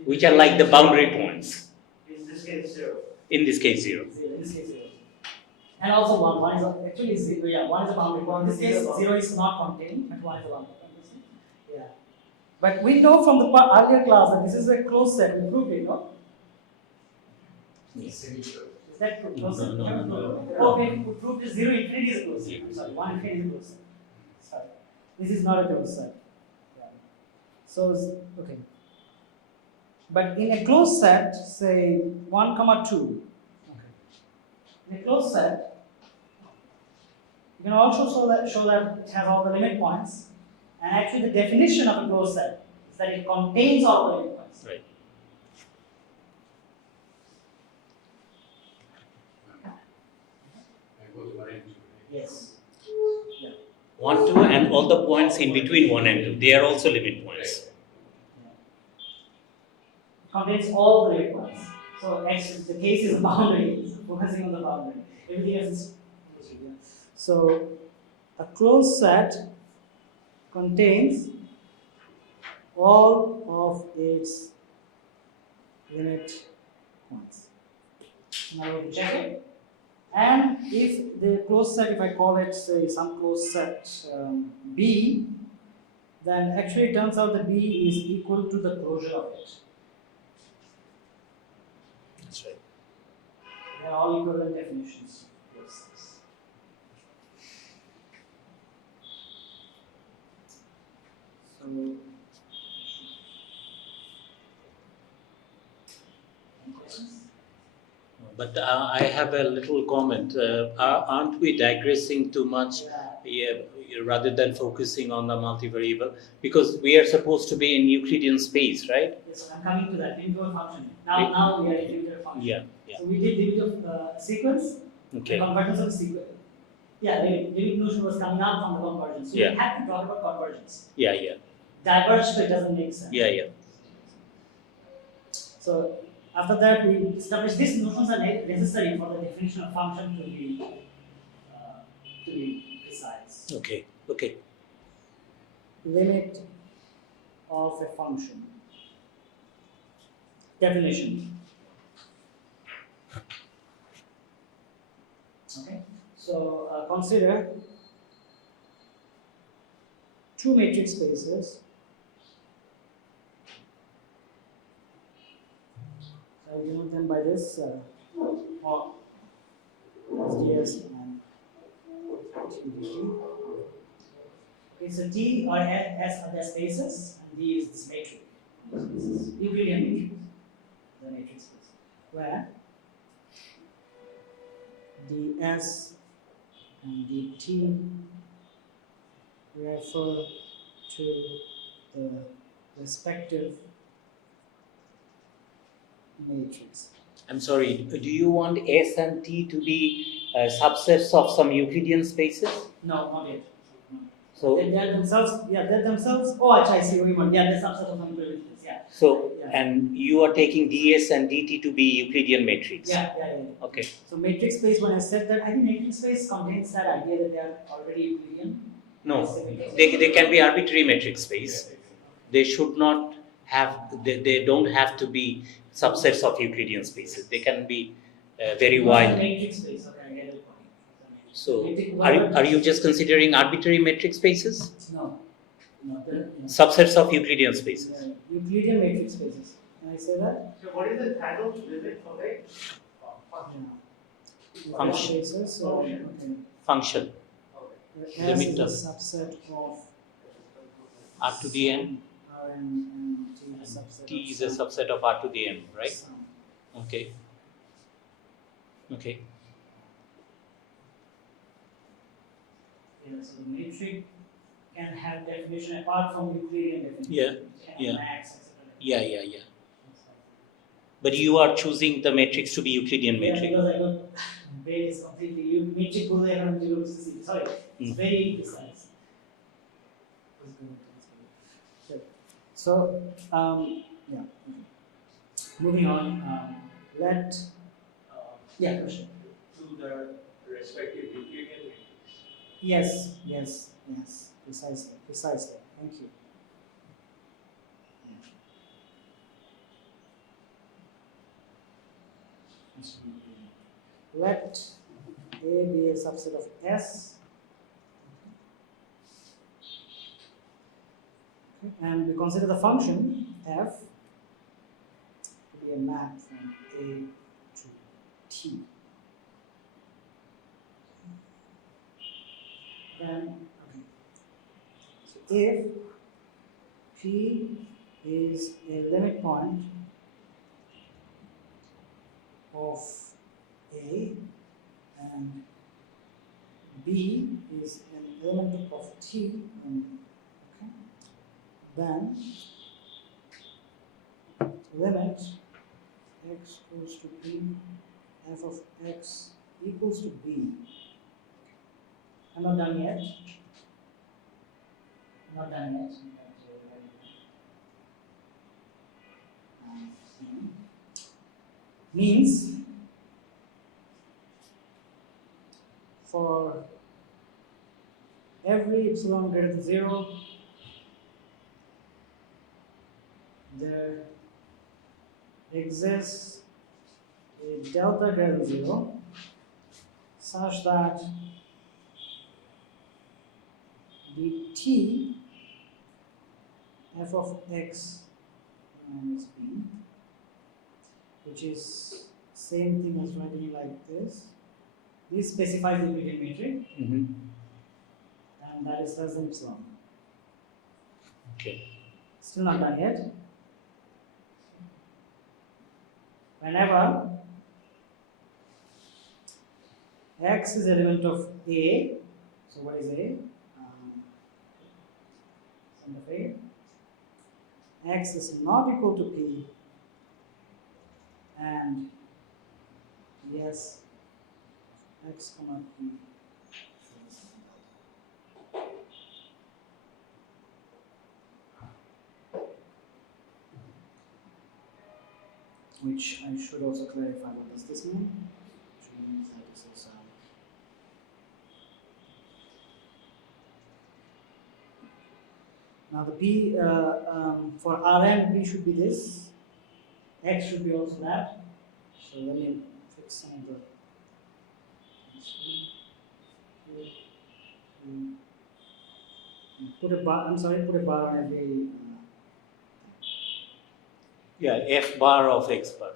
which are like the boundary points. In this case, 0. In this case, 0. In this case, 0. And also 1. 1 is actually 0. Yeah, 1 is a boundary point. In this case, 0 is not contained, but 1 is a boundary point. Yeah. But we know from the earlier class that this is a closed set. We proved it, no? Yes. Is that closed set? No. Okay, we proved that 0 infinity is a closed set. I'm sorry, 1 infinity is a closed set. Sorry. This is not a closed set. Yeah. So, okay. But in a closed set, say 1, 2, in a closed set, you can also show that it has all the limit points. And actually, the definition of a closed set is that it contains all the limit points. Right. Yes. 1, 2, and all the points in between 1 and 2, they are also limit points. It contains all the limit points. So actually, the case is a boundary. It's focusing on the boundary. Everything else is. So a closed set contains all of its limit points. Now we can check it. And if the closed set, if I call it say some closed set B, then actually it turns out that B is equal to the closure of it. That's right. They are all equivalent definitions. So, But I have a little comment. Aren't we digressing too much rather than focusing on the multivariable? Because we are supposed to be in Euclidean space, right? yes, I'm coming to that. Limit of function. Now we are in limit of function. Yeah. So we did limit of sequence, Okay. the convergence of sequence. Yeah, limit notion was coming out from the convergence. So Yeah. we had to talk about convergence. Yeah. Diverge, so it doesn't make sense. Yeah. So after that, we established these notions are necessary for the definition of function to be precise. Okay. Limit of a function. Definition. Okay. So consider two matrix spaces. I denote them by this SDS and TDT. Okay, so T or S are their spaces, and D is this matrix. This is Euclidean matrix, the matrix space, where ds and dt refer to the respective matrix. I'm sorry, do you want S and T to be subsets of some Euclidean spaces? No, not yet. So, They're themselves, they're themselves. Oh, actually, I see what you want. Yeah, they're subsets of some matrix. Yeah. so Yeah. and you are taking ds and dt to be Euclidean matrix. Yeah. Okay. So matrix space, when I said that, I think matrix space contains that idea that they are already Euclidean. No, they can be arbitrary matrix space. They should not have, they don't have to be subsets of Euclidean spaces. They can be very wide. Matrix space, okay, I get the point. So, are you just considering arbitrary matrix spaces? No. Subsets of Euclidean spaces. Yeah, Euclidean matrix spaces. Can I say that? So what is the title limit for it? Function. Spaces, so, okay. Function. S Limit is a of subset of R to the n. R and T is a subset T of is a some. subset of R to the n, right? Some. Okay. Okay. Yeah, so the matrix can have definition apart from Euclidean definition. Yeah, It can have yeah. max, etc. Yeah. But you are choosing the matrix to be Euclidean Yeah, matrix. because I got brain is completely matrix pull from 0 to C. Sorry, it's very precise. Sure. So, yeah. Moving on, question. To the respective Euclidean matrix. Yes, precisely. Thank you. Let A be a subset of S, and we consider the function f to be a map from A to T. Then, so if P is a limit point of A and B is an element of T, okay, then limit x goes to P, f of x equals to B. I'm not done yet. Means for every epsilon greater than 0, there exists a delta greater than 0 such that the t f of x minus b, which is same thing as writing like this specifies the Euclidean matrix, and that is less than epsilon. Okay. Still not done yet. Whenever x is element of A, so what is A? Sum of A. X is not equal to P, and yes, x comma P. Which I should also clarify, what does this mean? Which means that this is now the P for Rn, P should be this, X should be also that. So let me fix some of the put a bar on every Yeah, f bar of x bar.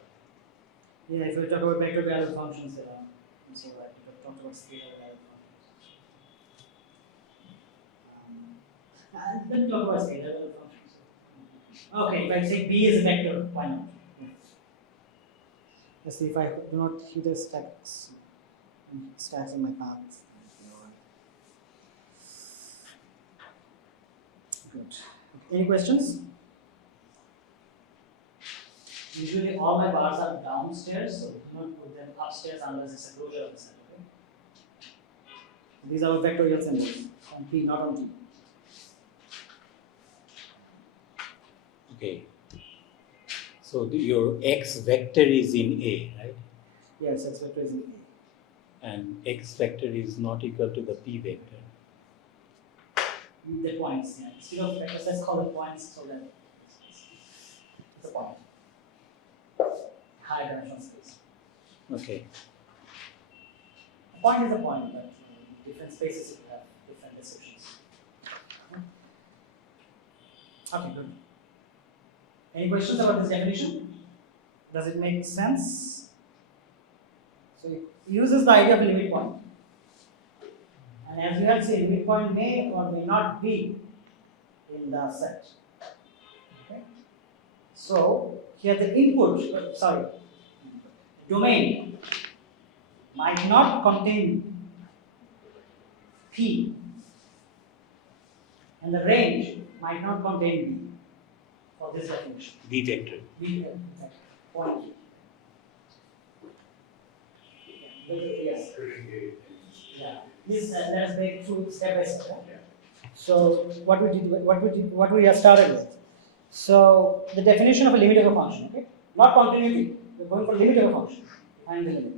yeah, if we talk about vector value functions, so right, if we talk about scalar value functions. Let's talk about scalar value functions. Okay, if I say B is a vector, why not? Let's see if I do not hit the stacks in my path. Good. Any questions? Usually all my bars are downstairs, so do not put them upstairs unless it's a closure of the set. Okay? These are vectorial symbols on P, not on T. Okay. So your x vector is in A, right? Yes, X vector is in A. And x vector is not equal to the P vector. The points, yeah. Instead of vectors, let's call it points so that it's a point. High dimensional space. Okay. A point is a point, but different spaces you have different descriptions. Okay, good. Any questions about this definition? Does it make sense? So it uses the idea of limit point. And as you have seen, limit point may or may not be in the set. Okay? So here the input, domain might not contain P, and the range might not contain B for this definition. B vector. B point. Yes. Yeah. This let's make through step by step. So what we have started with. So the definition of a limit of a function, okay? Not continuity. We're going for limit of a function. Find the limit.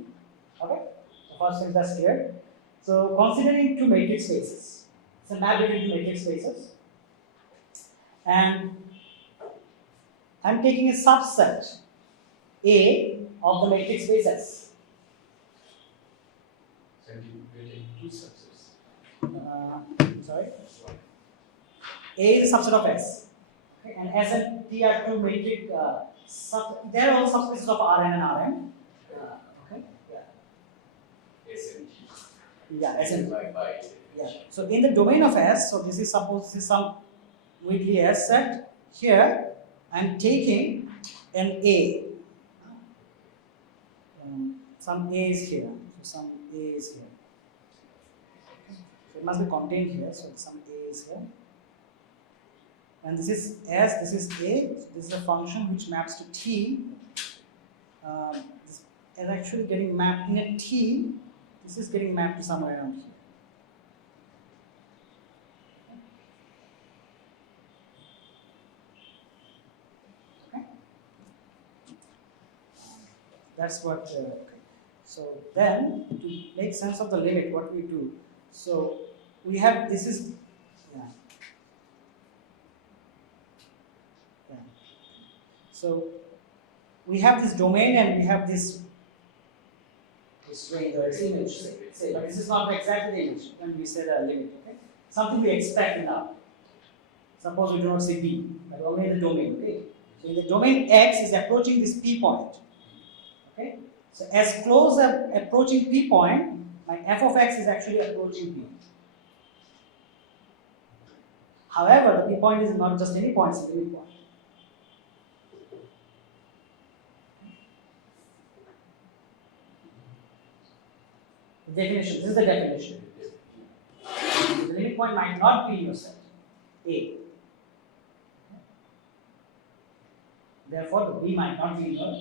Okay? So first thing that's clear. So considering two matrix spaces. It's a map between two matrix spaces. And I'm taking a subset A of the matrix space S. Sorry? A is a subset of S. Okay? And S and T are two matrix they are all subspaces of Rn and Rm. Okay? Yeah, S and T. Yeah. So in the domain of S, so this is suppose this is some weakly S set. Here I'm taking an A. Some A is here. So some A is here. So it must be contained here. So some A is here. And this is S, this is A. So this is a function which maps to T. This is actually getting mapped in a T. This is getting mapped to somewhere around here. Okay. That's what. Okay. So then, to make sense of the limit, what we do? So we have this is. Yeah. So we have this domain and we have this range or this image. Say, but this is not exactly the image when we say the limit. Okay? Something we expect now. Suppose we do not say B, but only in the domain. Okay. So in the domain X is approaching this P point. Okay. So as close as approaching P point, my f of x is actually approaching P. However, the P point is not just any point; it's a limit point. Definition. This is the definition. The limit point might not be in your set A. Therefore, the B might not be in your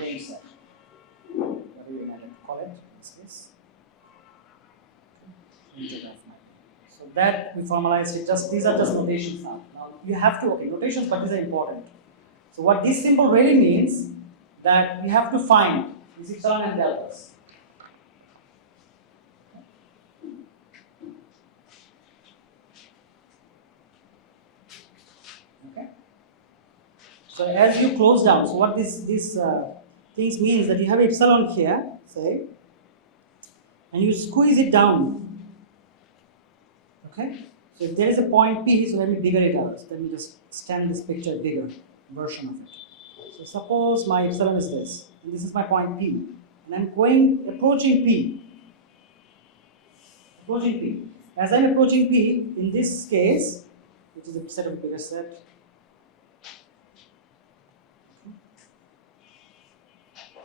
range set. What do you call it in this case? So that we formalized it. Just these are just notations now. Now you have to notations, but these are important. So what this symbol really means that we have to find these epsilon and deltas. Okay. So as you close down, so what these things means that you have epsilon here, say, and you squeeze it down. Okay. So if there is a point P, so let me bigger it out. So let me just stand this picture bigger version of it. So suppose my epsilon is this, and this is my point P, and I'm approaching P. Approaching P. As I'm approaching P, in this case, which is a set of bigger set,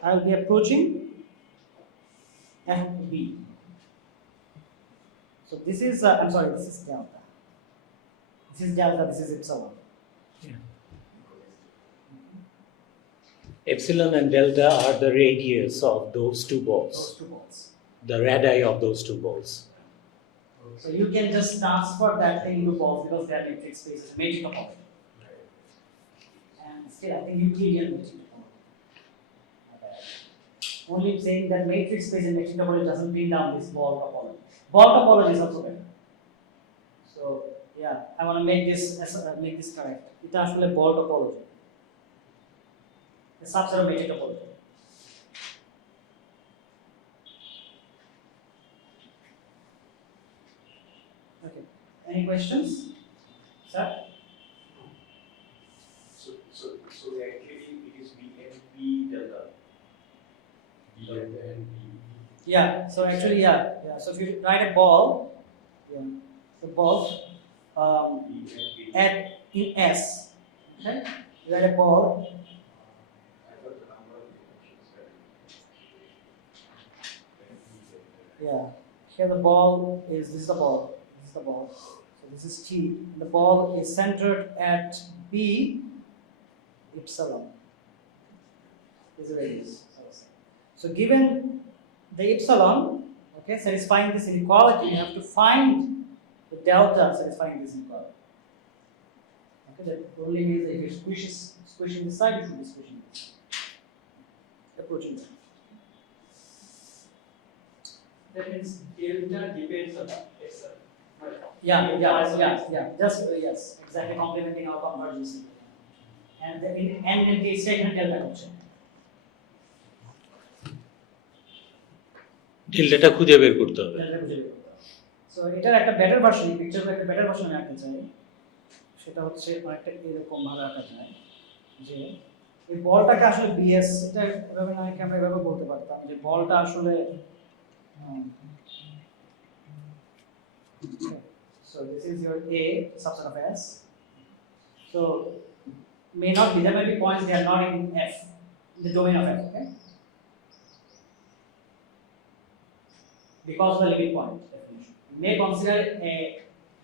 I will be approaching FB. So this is, I'm sorry, this is delta. This is delta, this is epsilon. Yeah. Epsilon and delta are the radius of those two balls, Those two balls. the radii of those two balls. So you can just transfer that thing into balls because they are metric spaces, metric topology. And still, I think Euclidean metric topology. Only saying that matrix space in metric topology doesn't bring down this ball topology. Ball topology is also better. So yeah, I want to make this correct. It actually ball topology. A subset of metric topology. Okay. Any questions, sir? So actually it is BNP delta. Yeah. So actually, yeah. So if you write a ball, the ball at in S, okay? You write a ball. I got the number of dimensions that Yeah. Here the ball is, this is the ball. This is the ball. So this is T. The ball is centered at B epsilon. Is the radius. So given the epsilon, okay, satisfying this inequality, you have to find the delta satisfying this inequality. Okay, that only means that if you're squishing this side, you should be squishing this. Approaching that. That means delta depends on epsilon. Right. Yeah. Just yes, exactly complementing our convergence. And the statement delta function. ডেল্টাটা খুঁজে বের করতে হবে। So এটার একটা better version, পিকচারের একটা better version আমি আঁকতে চাই। সেটা হচ্ছে অনেকটা এরকম ভাবে আঁকা যায় যে এই বলটাকে আসলে বিএস, এটা এভাবে অনেকে আমরা এভাবে বলতে পারতাম যে বলটা আসলে so this is your A subset of S. So may not be, there may be points they are not in F, in the domain of F, okay? Because of the limit point definition. You may consider a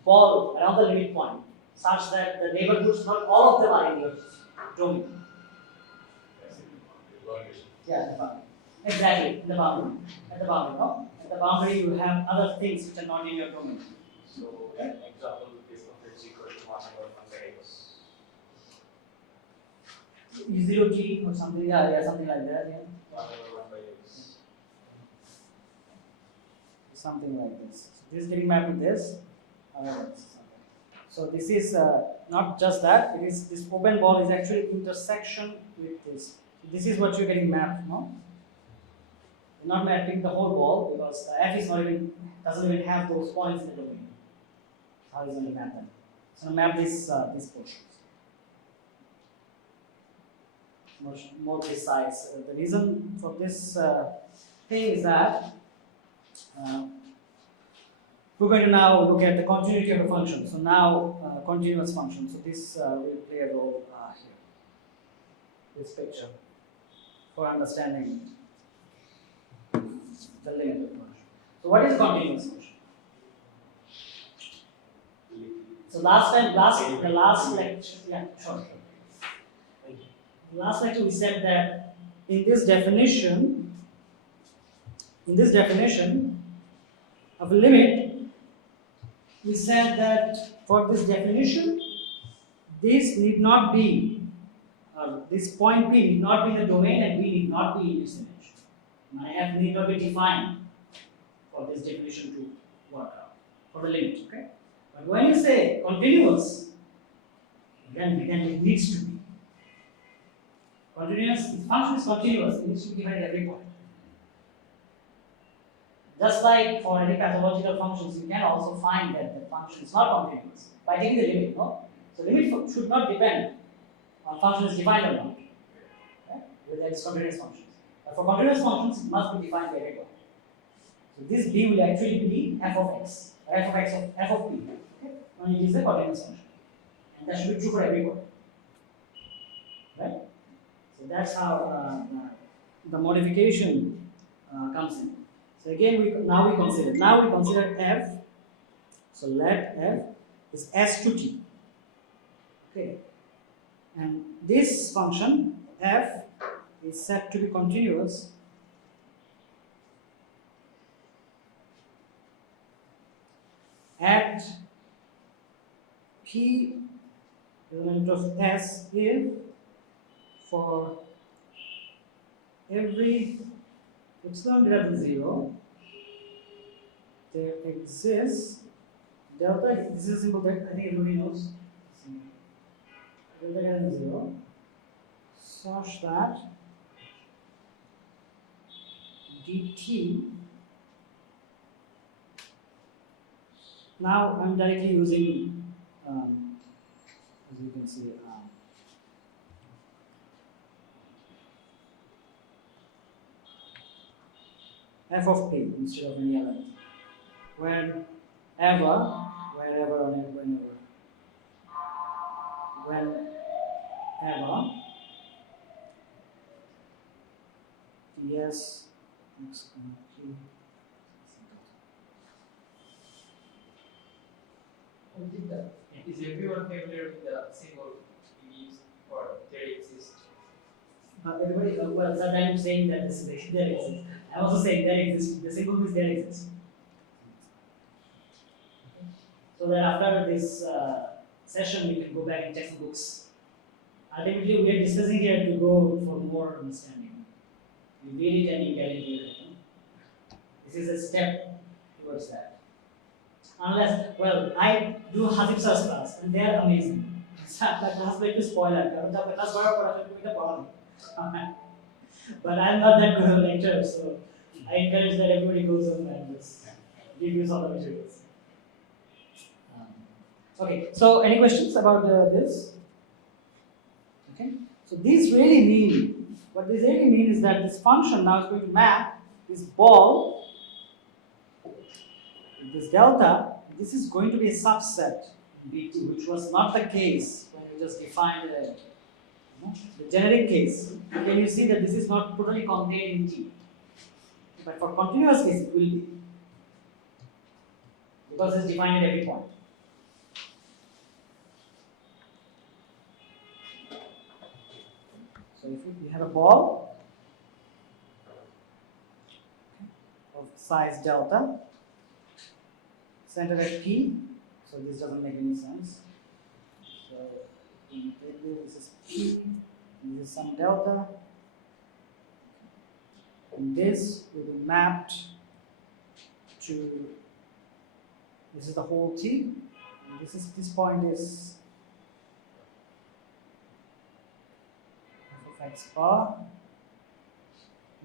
ball around the limit point such that the neighborhoods, not all of them are in your domain. Yeah, the boundary. Exactly, the boundary. At the boundary, no? At the boundary you have other things which are not in your domain. So an example is of x equal to 1 over 1 by x. 0t or something, yeah, something like that, yeah. 1 over 1 by x. Something like this. So this is getting mapped to this. So this is not just that. It is this open ball is actually intersection with this. So this is what you're getting mapped, no? You're not mapping the whole ball because the F is not even doesn't even have those points in the domain. How is going to map them? So map this these portions. More precise. The reason for this thing is that. We're going to now look at the continuity of the function. So now, continuous function. So this will play a role here. This picture for understanding the limit of the function. So what is continuous function? So the last lecture, yeah, sure. Last lecture we said that in this definition of a limit, we said that for this definition, this need not be, this point P need not be in the domain and B need not be in this image. My F need not be defined for this definition to work out, for the limit, okay? But when you say continuous, then it needs to be. Continuous, if function is continuous, it needs to be defined at every point. Just like for any pathological functions, you can also find that the function is not continuous by taking the limit, no? So limit should not depend on function is defined or not, okay? Whether it's continuous functions. But for continuous functions, it must be defined by every point. So this B will actually be f of x, or f of p, okay? When it is a continuous function. And that should be true for every point. Right? So that's how the modification comes in. So again, now we consider f. So let f is s to t. Okay, and this function f is said to be continuous at P element of S if for every epsilon greater than 0 there exists delta, this is a simple fact, I think everybody knows, delta greater than 0 such that dt, now I'm directly using as you can see f of p instead of any element. Wherever, yes, Is everyone familiar with the symbol we use for there exists? everybody, well, sometimes saying that this is there exists. I'm also saying there exists. The symbol means there exists. So that after this session, we can go back in textbooks. Ultimately, we are discussing here to go for more understanding. You read it and you get it here. This is a step towards that. Unless, well, I do Hasib Sir's class and they are amazing. That class will be spoiler. But I'm not that good of a lecturer, so I encourage that everybody goes on and just give you some of the materials. Okay, so any questions about this? Okay, so these really mean, what these really mean is that this function now is going to map this ball, this delta, this is going to be a subset BT, which was not the case when we just defined the generic case. Can you see that this is not totally contained in T? But for continuous case, it will be. Because it's defined at every point. So if we have a ball of size delta, centered at P, so this doesn't make any sense. So this is P, this is some delta, and this will be mapped to, this is the whole T, and this point is f of x bar.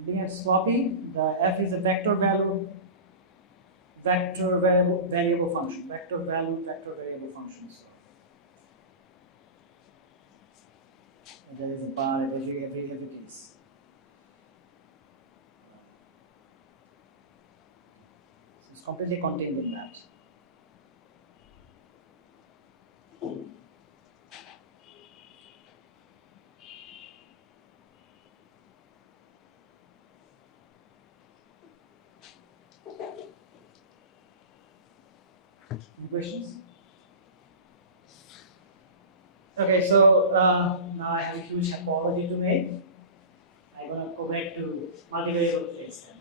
Being a sloppy, the f is a vector variable function, vector variable function. So there is a bar at every case. So it's completely contained in that. Any questions? Okay, so now I have a huge apology to make. I'm going to go back to multivariable phase then.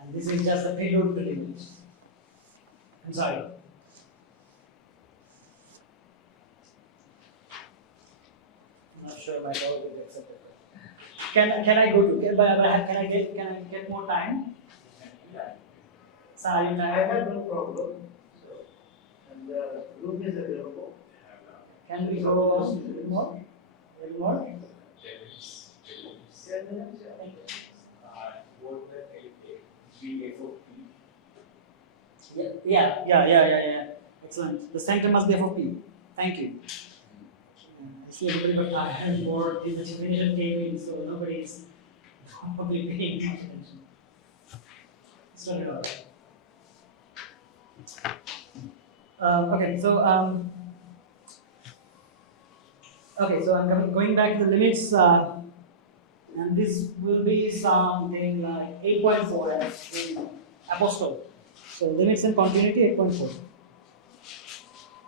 And this is just the payload to limit. I'm sorry. I'm not sure my call will be accepted. Can I go to? Can I get more time? Sorry, I have no problem. So, and the room is available. Can we go a little more? A little more? 10 minutes. 10 minutes? Yeah. Thank you. Yeah. Excellent. The center must be f of p. Thank you. I see everybody got tired, bored, the definition came in, so nobody is probably paying attention. Start it off. Okay, so I'm going back to the limits, and this will be something like 8.4 as in apostrophe. So limits and continuity 8.4.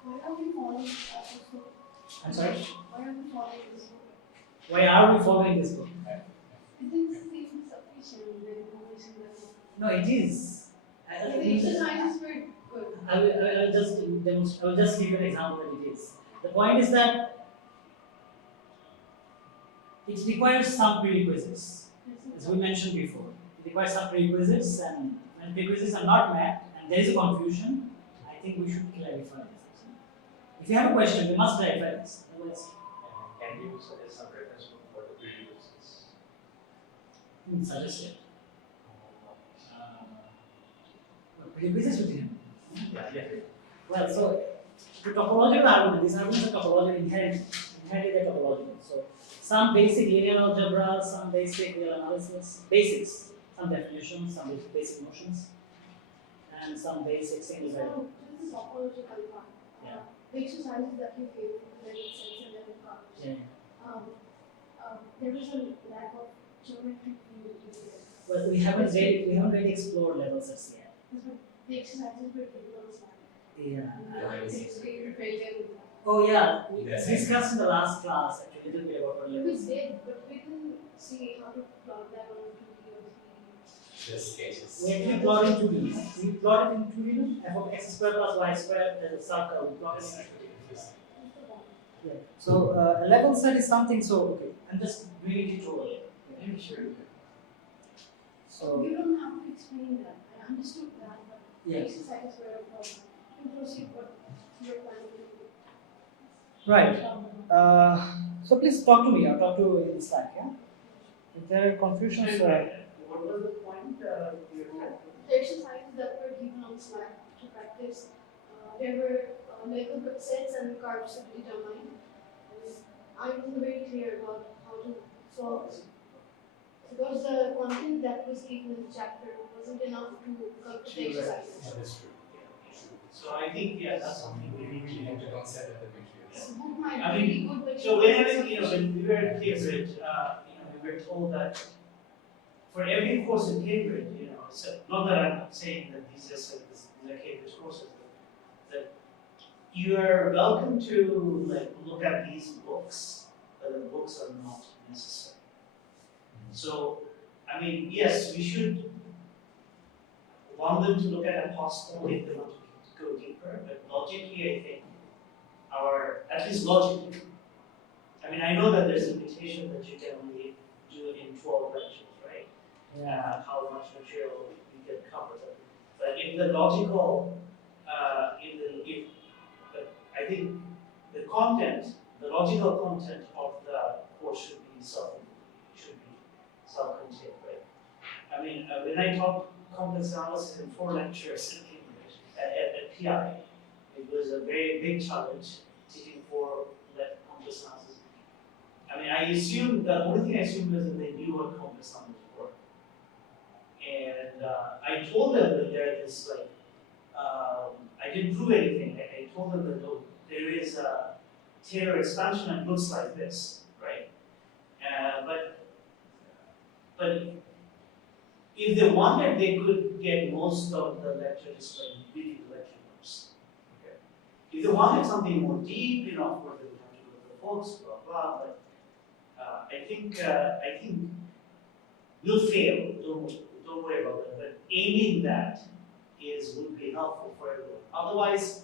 Why are we following this book? I'm sorry? Why are we following this book? Why are we following this book? Isn't seem sufficient when information level? No, it is. The exercises were good. I will just demonstrate. I will just give you an example that it is. The point is that it requires some prerequisites, as we mentioned before. It requires some prerequisites, and when prerequisites are not met, and there is a confusion, I think we should clarify this. If you have a question, we must clarify this. Otherwise, Can you suggest some reference book for the prerequisites? suggest it. Prerequisites with him. Yeah. Well, so the topological argument, these arguments are topological, inherently they're topological. So some basic linear algebra, some basic real analysis, basics, some definitions, some basic notions, and some basic single variable. So this is topological part. Yeah. The exercises that you gave, level sets and level covers. Yeah. There was a lack of geometry field here. But we haven't really explored level sets yet. The exercises were given on slide. Yeah. They failed. Oh yeah, we Yes. discussed in the last class actually a little bit about what We levels. did, but we didn't see how to plot that on 2D or 3D. Just sketches. We actually plot in 2D. We plot it in 2D, f of x squared plus y squared as a circle. We plot it in 2D. What's the point? Yeah. So a level set is something. So okay, I'm just doing it over. Yeah, sure. So You don't have to explain that. I understood that, but the yeah. exercises were a problem. You can proceed what you're planning to do. Right. So please talk to me. I'll talk to you in Slack. Yeah. If there are confusions, What was the point you had? The exercises that were given on slide to practice, there were level sets and curves to be determined. And I wasn't very clear about how to solve this. Because the content that was given in the chapter wasn't enough to come to the exercises. That's true. So I think, yeah, that's something we need to have to consider the materials. This book might I be mean, good, but So when we were at Cambridge, we were told that for every course in Cambridge, so not that I'm saying that these are Cambridge courses, but that you are welcome to look at these books, but the books are not necessary. So, I mean, yes, we should want them to look at a possible if they want to go deeper, but logically, I think, at least logically, I mean, I know that there's a limitation that you can only do in 12 lectures, right? How much material you can cover. But in the logical, but I think the logical content of the course should be self-contained, right? I mean, when I taught complex analysis in 4 lectures in Cambridge at PI, it was a very big challenge teaching 4 complex analysis. I mean, the only thing I assumed was that they knew what complex numbers were. And I told them that there's I didn't prove anything. I told them that there is a Taylor expansion and looks like this, right? But if they wanted, they could get most of the lecture just by reading the lecture notes. Okay. If they wanted something more deep, of course they would have to go to the books, blah blah. But I think we'll fail. Don't worry about that. But aiming that would be helpful for everyone. Otherwise,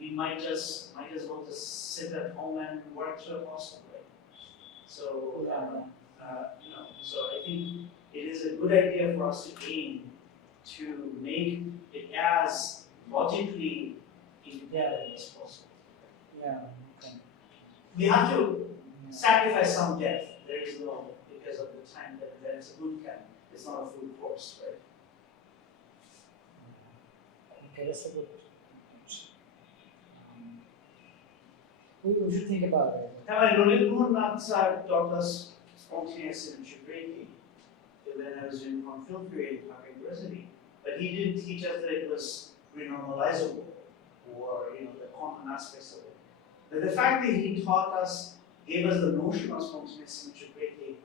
we might as well just sit at home and work through a possible way. So so I think it is a good idea for us to aim to make it as logically independent as possible. Yeah. Okay. We have to sacrifice some depth. There is no, because of the time that it's a boot camp. It's not a full course, right? Okay, that's a good. We should think about it. Ronit taught us spontaneous symmetry breaking when I was in film theory at Harvard University, but he didn't teach us that it was renormalizable or the quantum aspects of it. But the fact that he gave us the notion of spontaneous symmetry breaking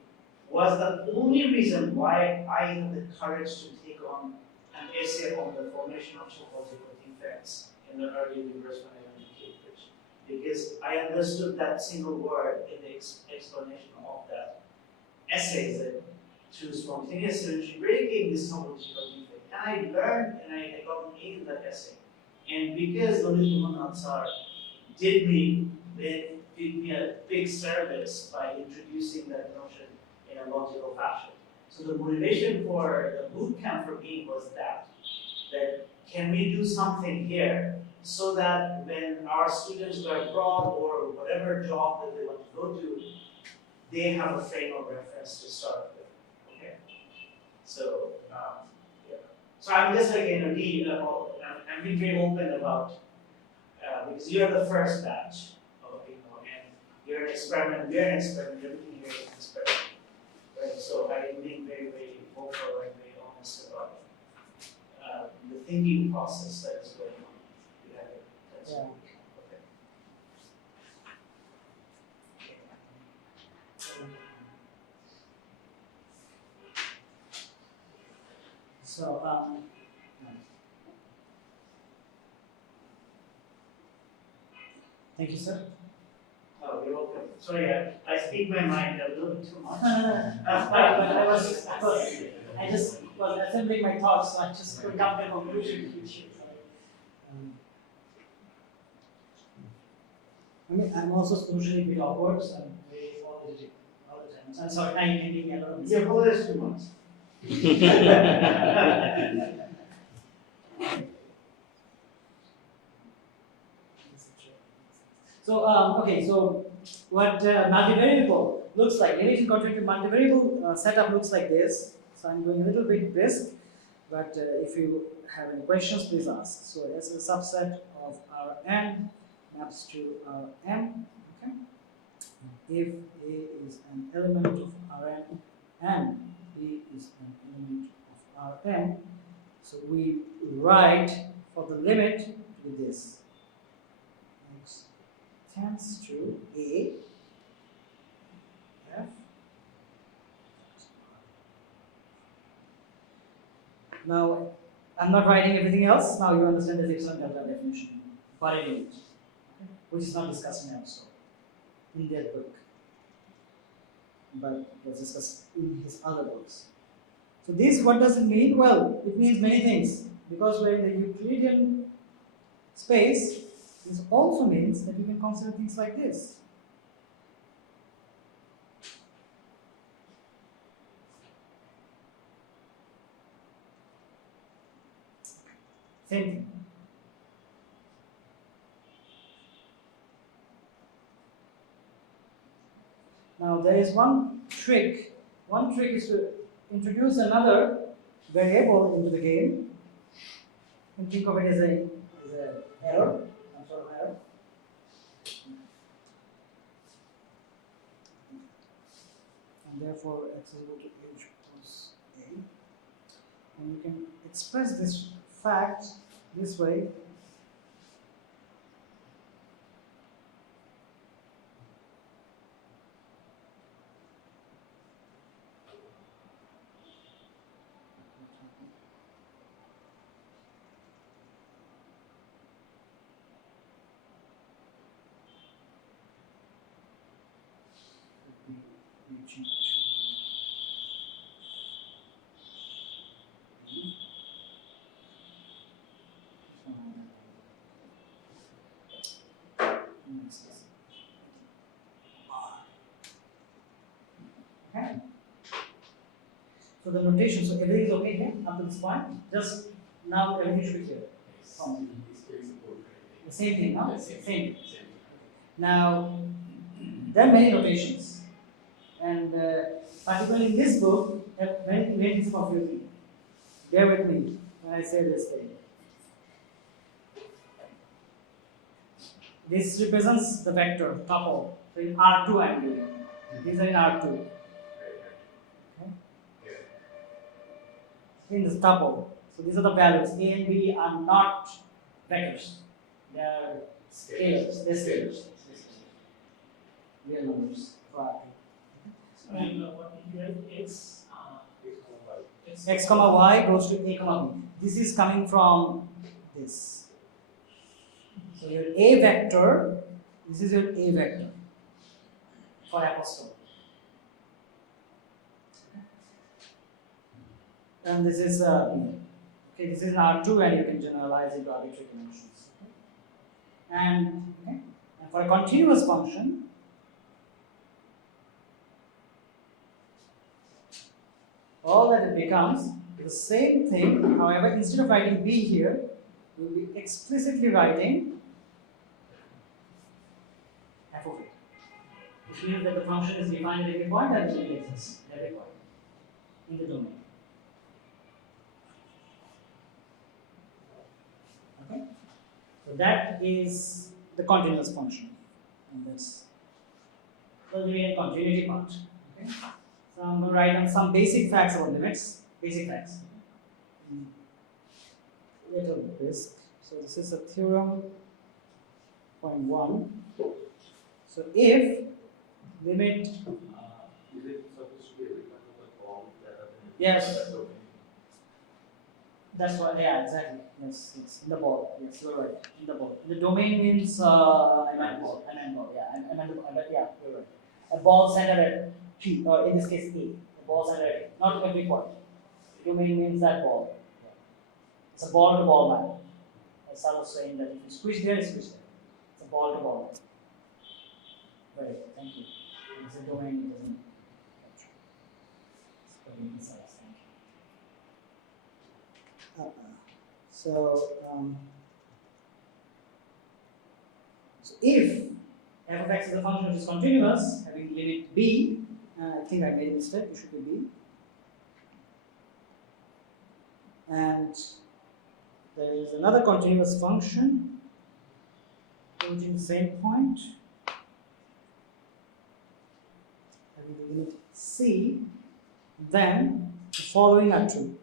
was the only reason why I had the courage to take on an essay on the formation of topological defects in the early universe when I went to Cambridge. Because I understood that single word in the explanation of that. essays that through spontaneous solution breaking this topological defect. And I learned and I got an A in that essay. And because Lolita Mohammad did me a big service by introducing that notion in a logical fashion. So the motivation for the boot camp for me was that can we do something here so that when our students go abroad or whatever job that they want to go to, they have a frame of reference to start with. Okay. So yeah. So I'm just like I'm being very open about because you're the first batch of people and you're an experiment, we're an experiment, everything here is an experiment. Right? So I'm being very, very vocal and very honest about the thinking process that is going on. That's Yeah. okay. So, thank you, sir. Oh, you're welcome. Sorry, I speak my mind a little bit too much. I just was assembling my thoughts, so I just couldn't come to a conclusion. I mean, I'm also usually a bit awkward, so I'm very apologetic all the time. So I'm sorry, I'm making a lot of You're mistakes. too much. So, okay, so what multivariable looks like, relation contracted multivariable setup looks like this. So I'm going a little bit brisk, but if you have any questions, please ask. So as a subset of Rn maps to Rm, okay? If A is an element of Rn and B is an element of Rn, so we write for the limit with this. X tends to A F. Now, I'm not writing everything else. Now you understand the epsilon delta definition, buried in it, which is not discussed in episode in their book, but was discussed in his other books. So this, what does it mean? Well, it means many things, because we're in the Euclidean space. This also means that you can consider things like this. Same thing. Now there is one trick. One trick is to introduce another variable into the game. You can think of it as an error, some sort of error. And therefore x is equal to h plus a. And you can express this fact this way. Okay. So the notation, so everything is okay here up to this point. Just now everything should be clear. The same thing, no? Same thing. Now, there are many notations, and particularly in this book, many things confuse me. Bear with me when I say this thing. This represents the vector tuple. So in R2 I am doing. These are in R2. Okay. In this tuple. So these are the values. A and B are not vectors. They are scalars. They're scalars. Real numbers for R2. And what did you write? X comma y goes to a comma b. This is coming from this. So your a vector, this is your a vector for apostole. And this is okay. This is an R2, and you can generalize into arbitrary dimensions. Okay? And for a continuous function, all that it becomes is the same thing. However, instead of writing b here, we will be explicitly writing f of a. Which means that the function is defined at every point and it exists at every point in the domain. Okay? So that is the continuous function. And that's the main continuity part. Okay? So I'm going to write down some basic facts about limits. Basic facts. Little risk. So this is a theorem. Point 1. So if limit Is it supposed to be a rectangle with all that are in Yes. that domain? That's what, yeah, exactly. Yes, yes, in the ball. Yes, you're right. In the ball. The domain means I meant ball. Yeah, I meant the ball. Yeah, you're right. A ball centered at P, or in this case A. A ball centered at A. Not every point. The domain means that ball. It's a ball to ball map. As I was saying that if you squish there, you squish there. It's a ball to ball map. Right, thank you. It's a domain, it doesn't capture. It's pretty precise, thank you. So if f of x is a function which is continuous, having limit b, I think I made a mistake, it should be b. And there is another continuous function approaching the same point, having limit c, then the following are true.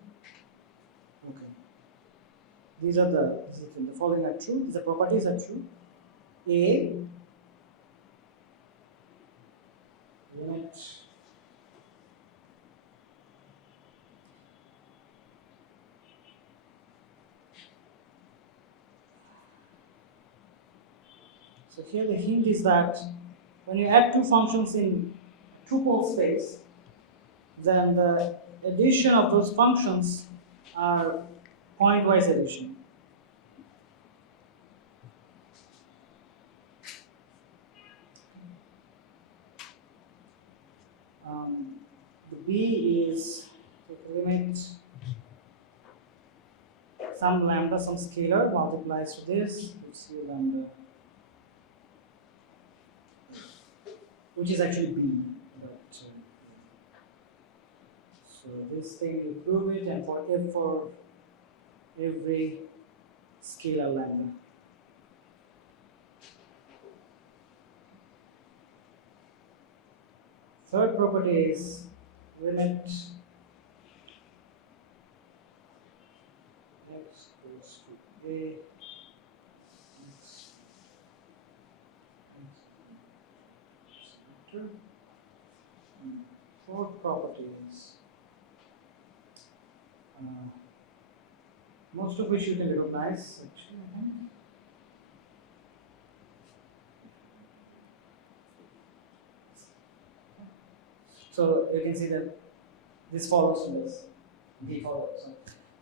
Okay. These are the following are true, the properties are true. A limit so here the hint is that when you add two functions in two-pole space, then the addition of those functions are point-wise addition. The B is the limit some lambda, some scalar multiplies to this, let's see lambda, which is actually B. But, so this thing you prove it, and for every scalar lambda. Third property is limit x goes to a x, and fourth property is most of which you can recognize actually, I think. So you can see that this follows from this. D follows.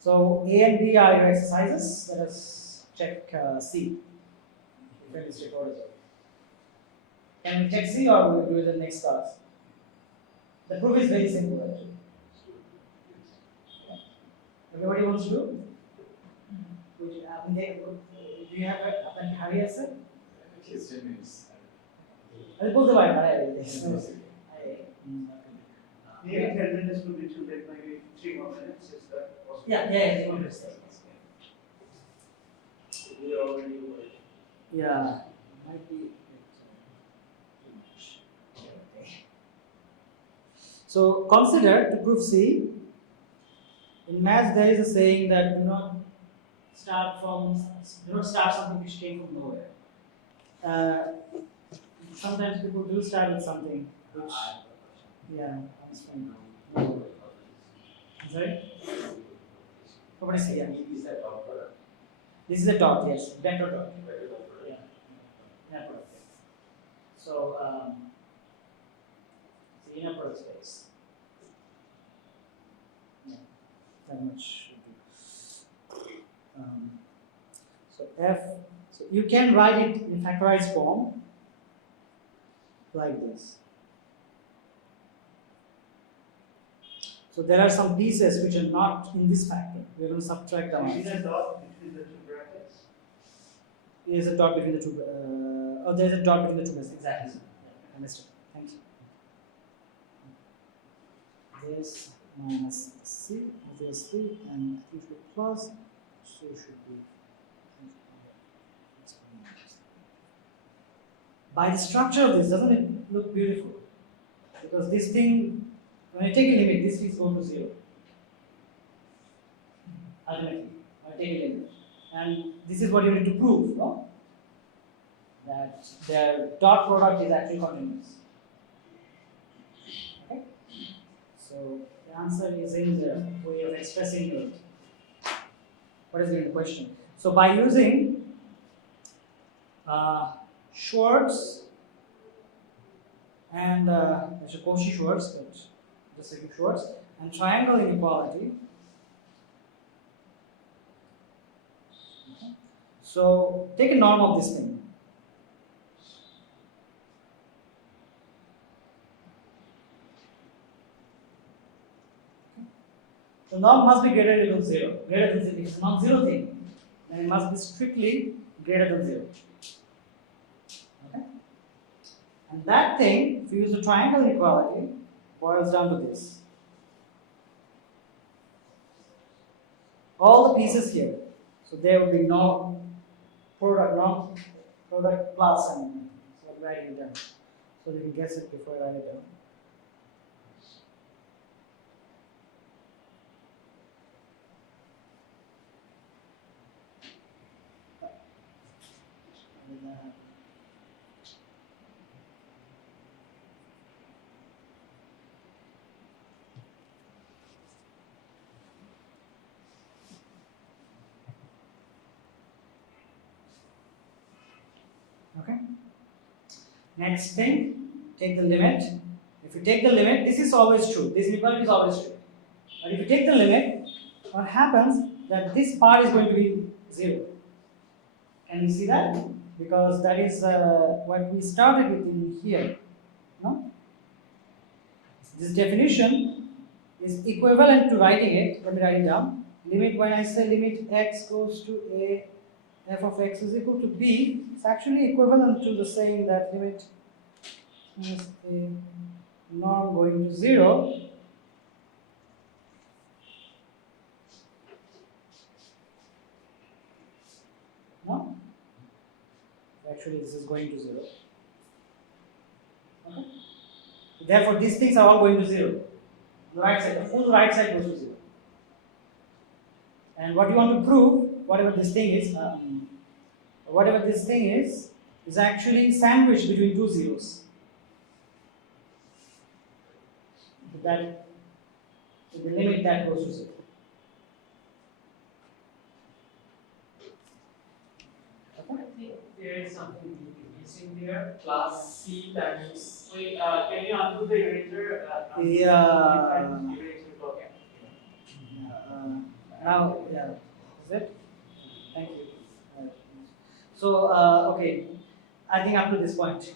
So A and B are your exercises. Let us check C. Fairly straightforward. Can we check C, or will we do it in the next class? The proof is very simple actually. Everybody wants to do? Which, do you have a hurry answer? It's 10 minutes. I'll pull the wire. Maybe 10 minutes would be too late, maybe 3 more minutes, is that possible? Yeah, 3 minutes. We are already late. Yeah, might be too much. So consider, to prove C, in maths there is a saying that do not start something which came from nowhere. Sometimes people do start with something which, yeah, comes from nowhere. Sorry? What is it? Yeah. Is that our product? This is a dot, yes, vector dot. Very well product. Yeah, inner product. So, it's the inner product space. Yeah, that much should be. So f, so you can write it in factorized form like this. So there are some pieces which are not in this factor. We are going to subtract them out. Is there a dot between the two brackets? There's a dot between the two. There's a dot between the two brackets. Exactly. Yeah, understood. Thank you. This minus c, obviously, and it should be plus, so it should be. By the structure of this, doesn't it look beautiful? Because this thing, when I take a limit, this is going to 0. Ultimately, I take a limit. And this is what you need to prove, no? That their dot product is actually continuous. Okay? So the answer is in the way of expressing it. What is the question? So by using Schwartz and actually Cauchy-Schwarz, but just like Schwartz, and triangle inequality. Okay. So take a norm of this thing. The norm must be greater than equal to 0. Greater than 0. If it's a non-zero thing, then it must be strictly greater than 0. Okay? And that thing, if you use the triangle inequality, boils down to this. All the pieces here. So there will be no product plus and so I'm writing it down. So you can guess it before I write it down. Okay. Next thing, take the limit. If you take the limit, this is always true. This inequality is always true. But if you take the limit, what happens that this part is going to be 0. Can you see that? Because that is what we started with in here. No? This definition is equivalent to writing it. Let me write it down. Limit, when I say limit x goes to a, f of x is equal to b, it's actually equivalent to the saying that limit is a norm going to 0. No? Actually, this is going to 0. Okay? Therefore, these things are all going to 0. The right side, the full right side goes to 0. And what you want to prove, whatever this thing is actually sandwiched between two zeros. That is the limit that goes to 0. I think there is something missing there. Plus C times. Wait, can you undo the eraser? Yeah. Eraser token. Now, yeah, is it? Thank you. So, okay, I think up to this point,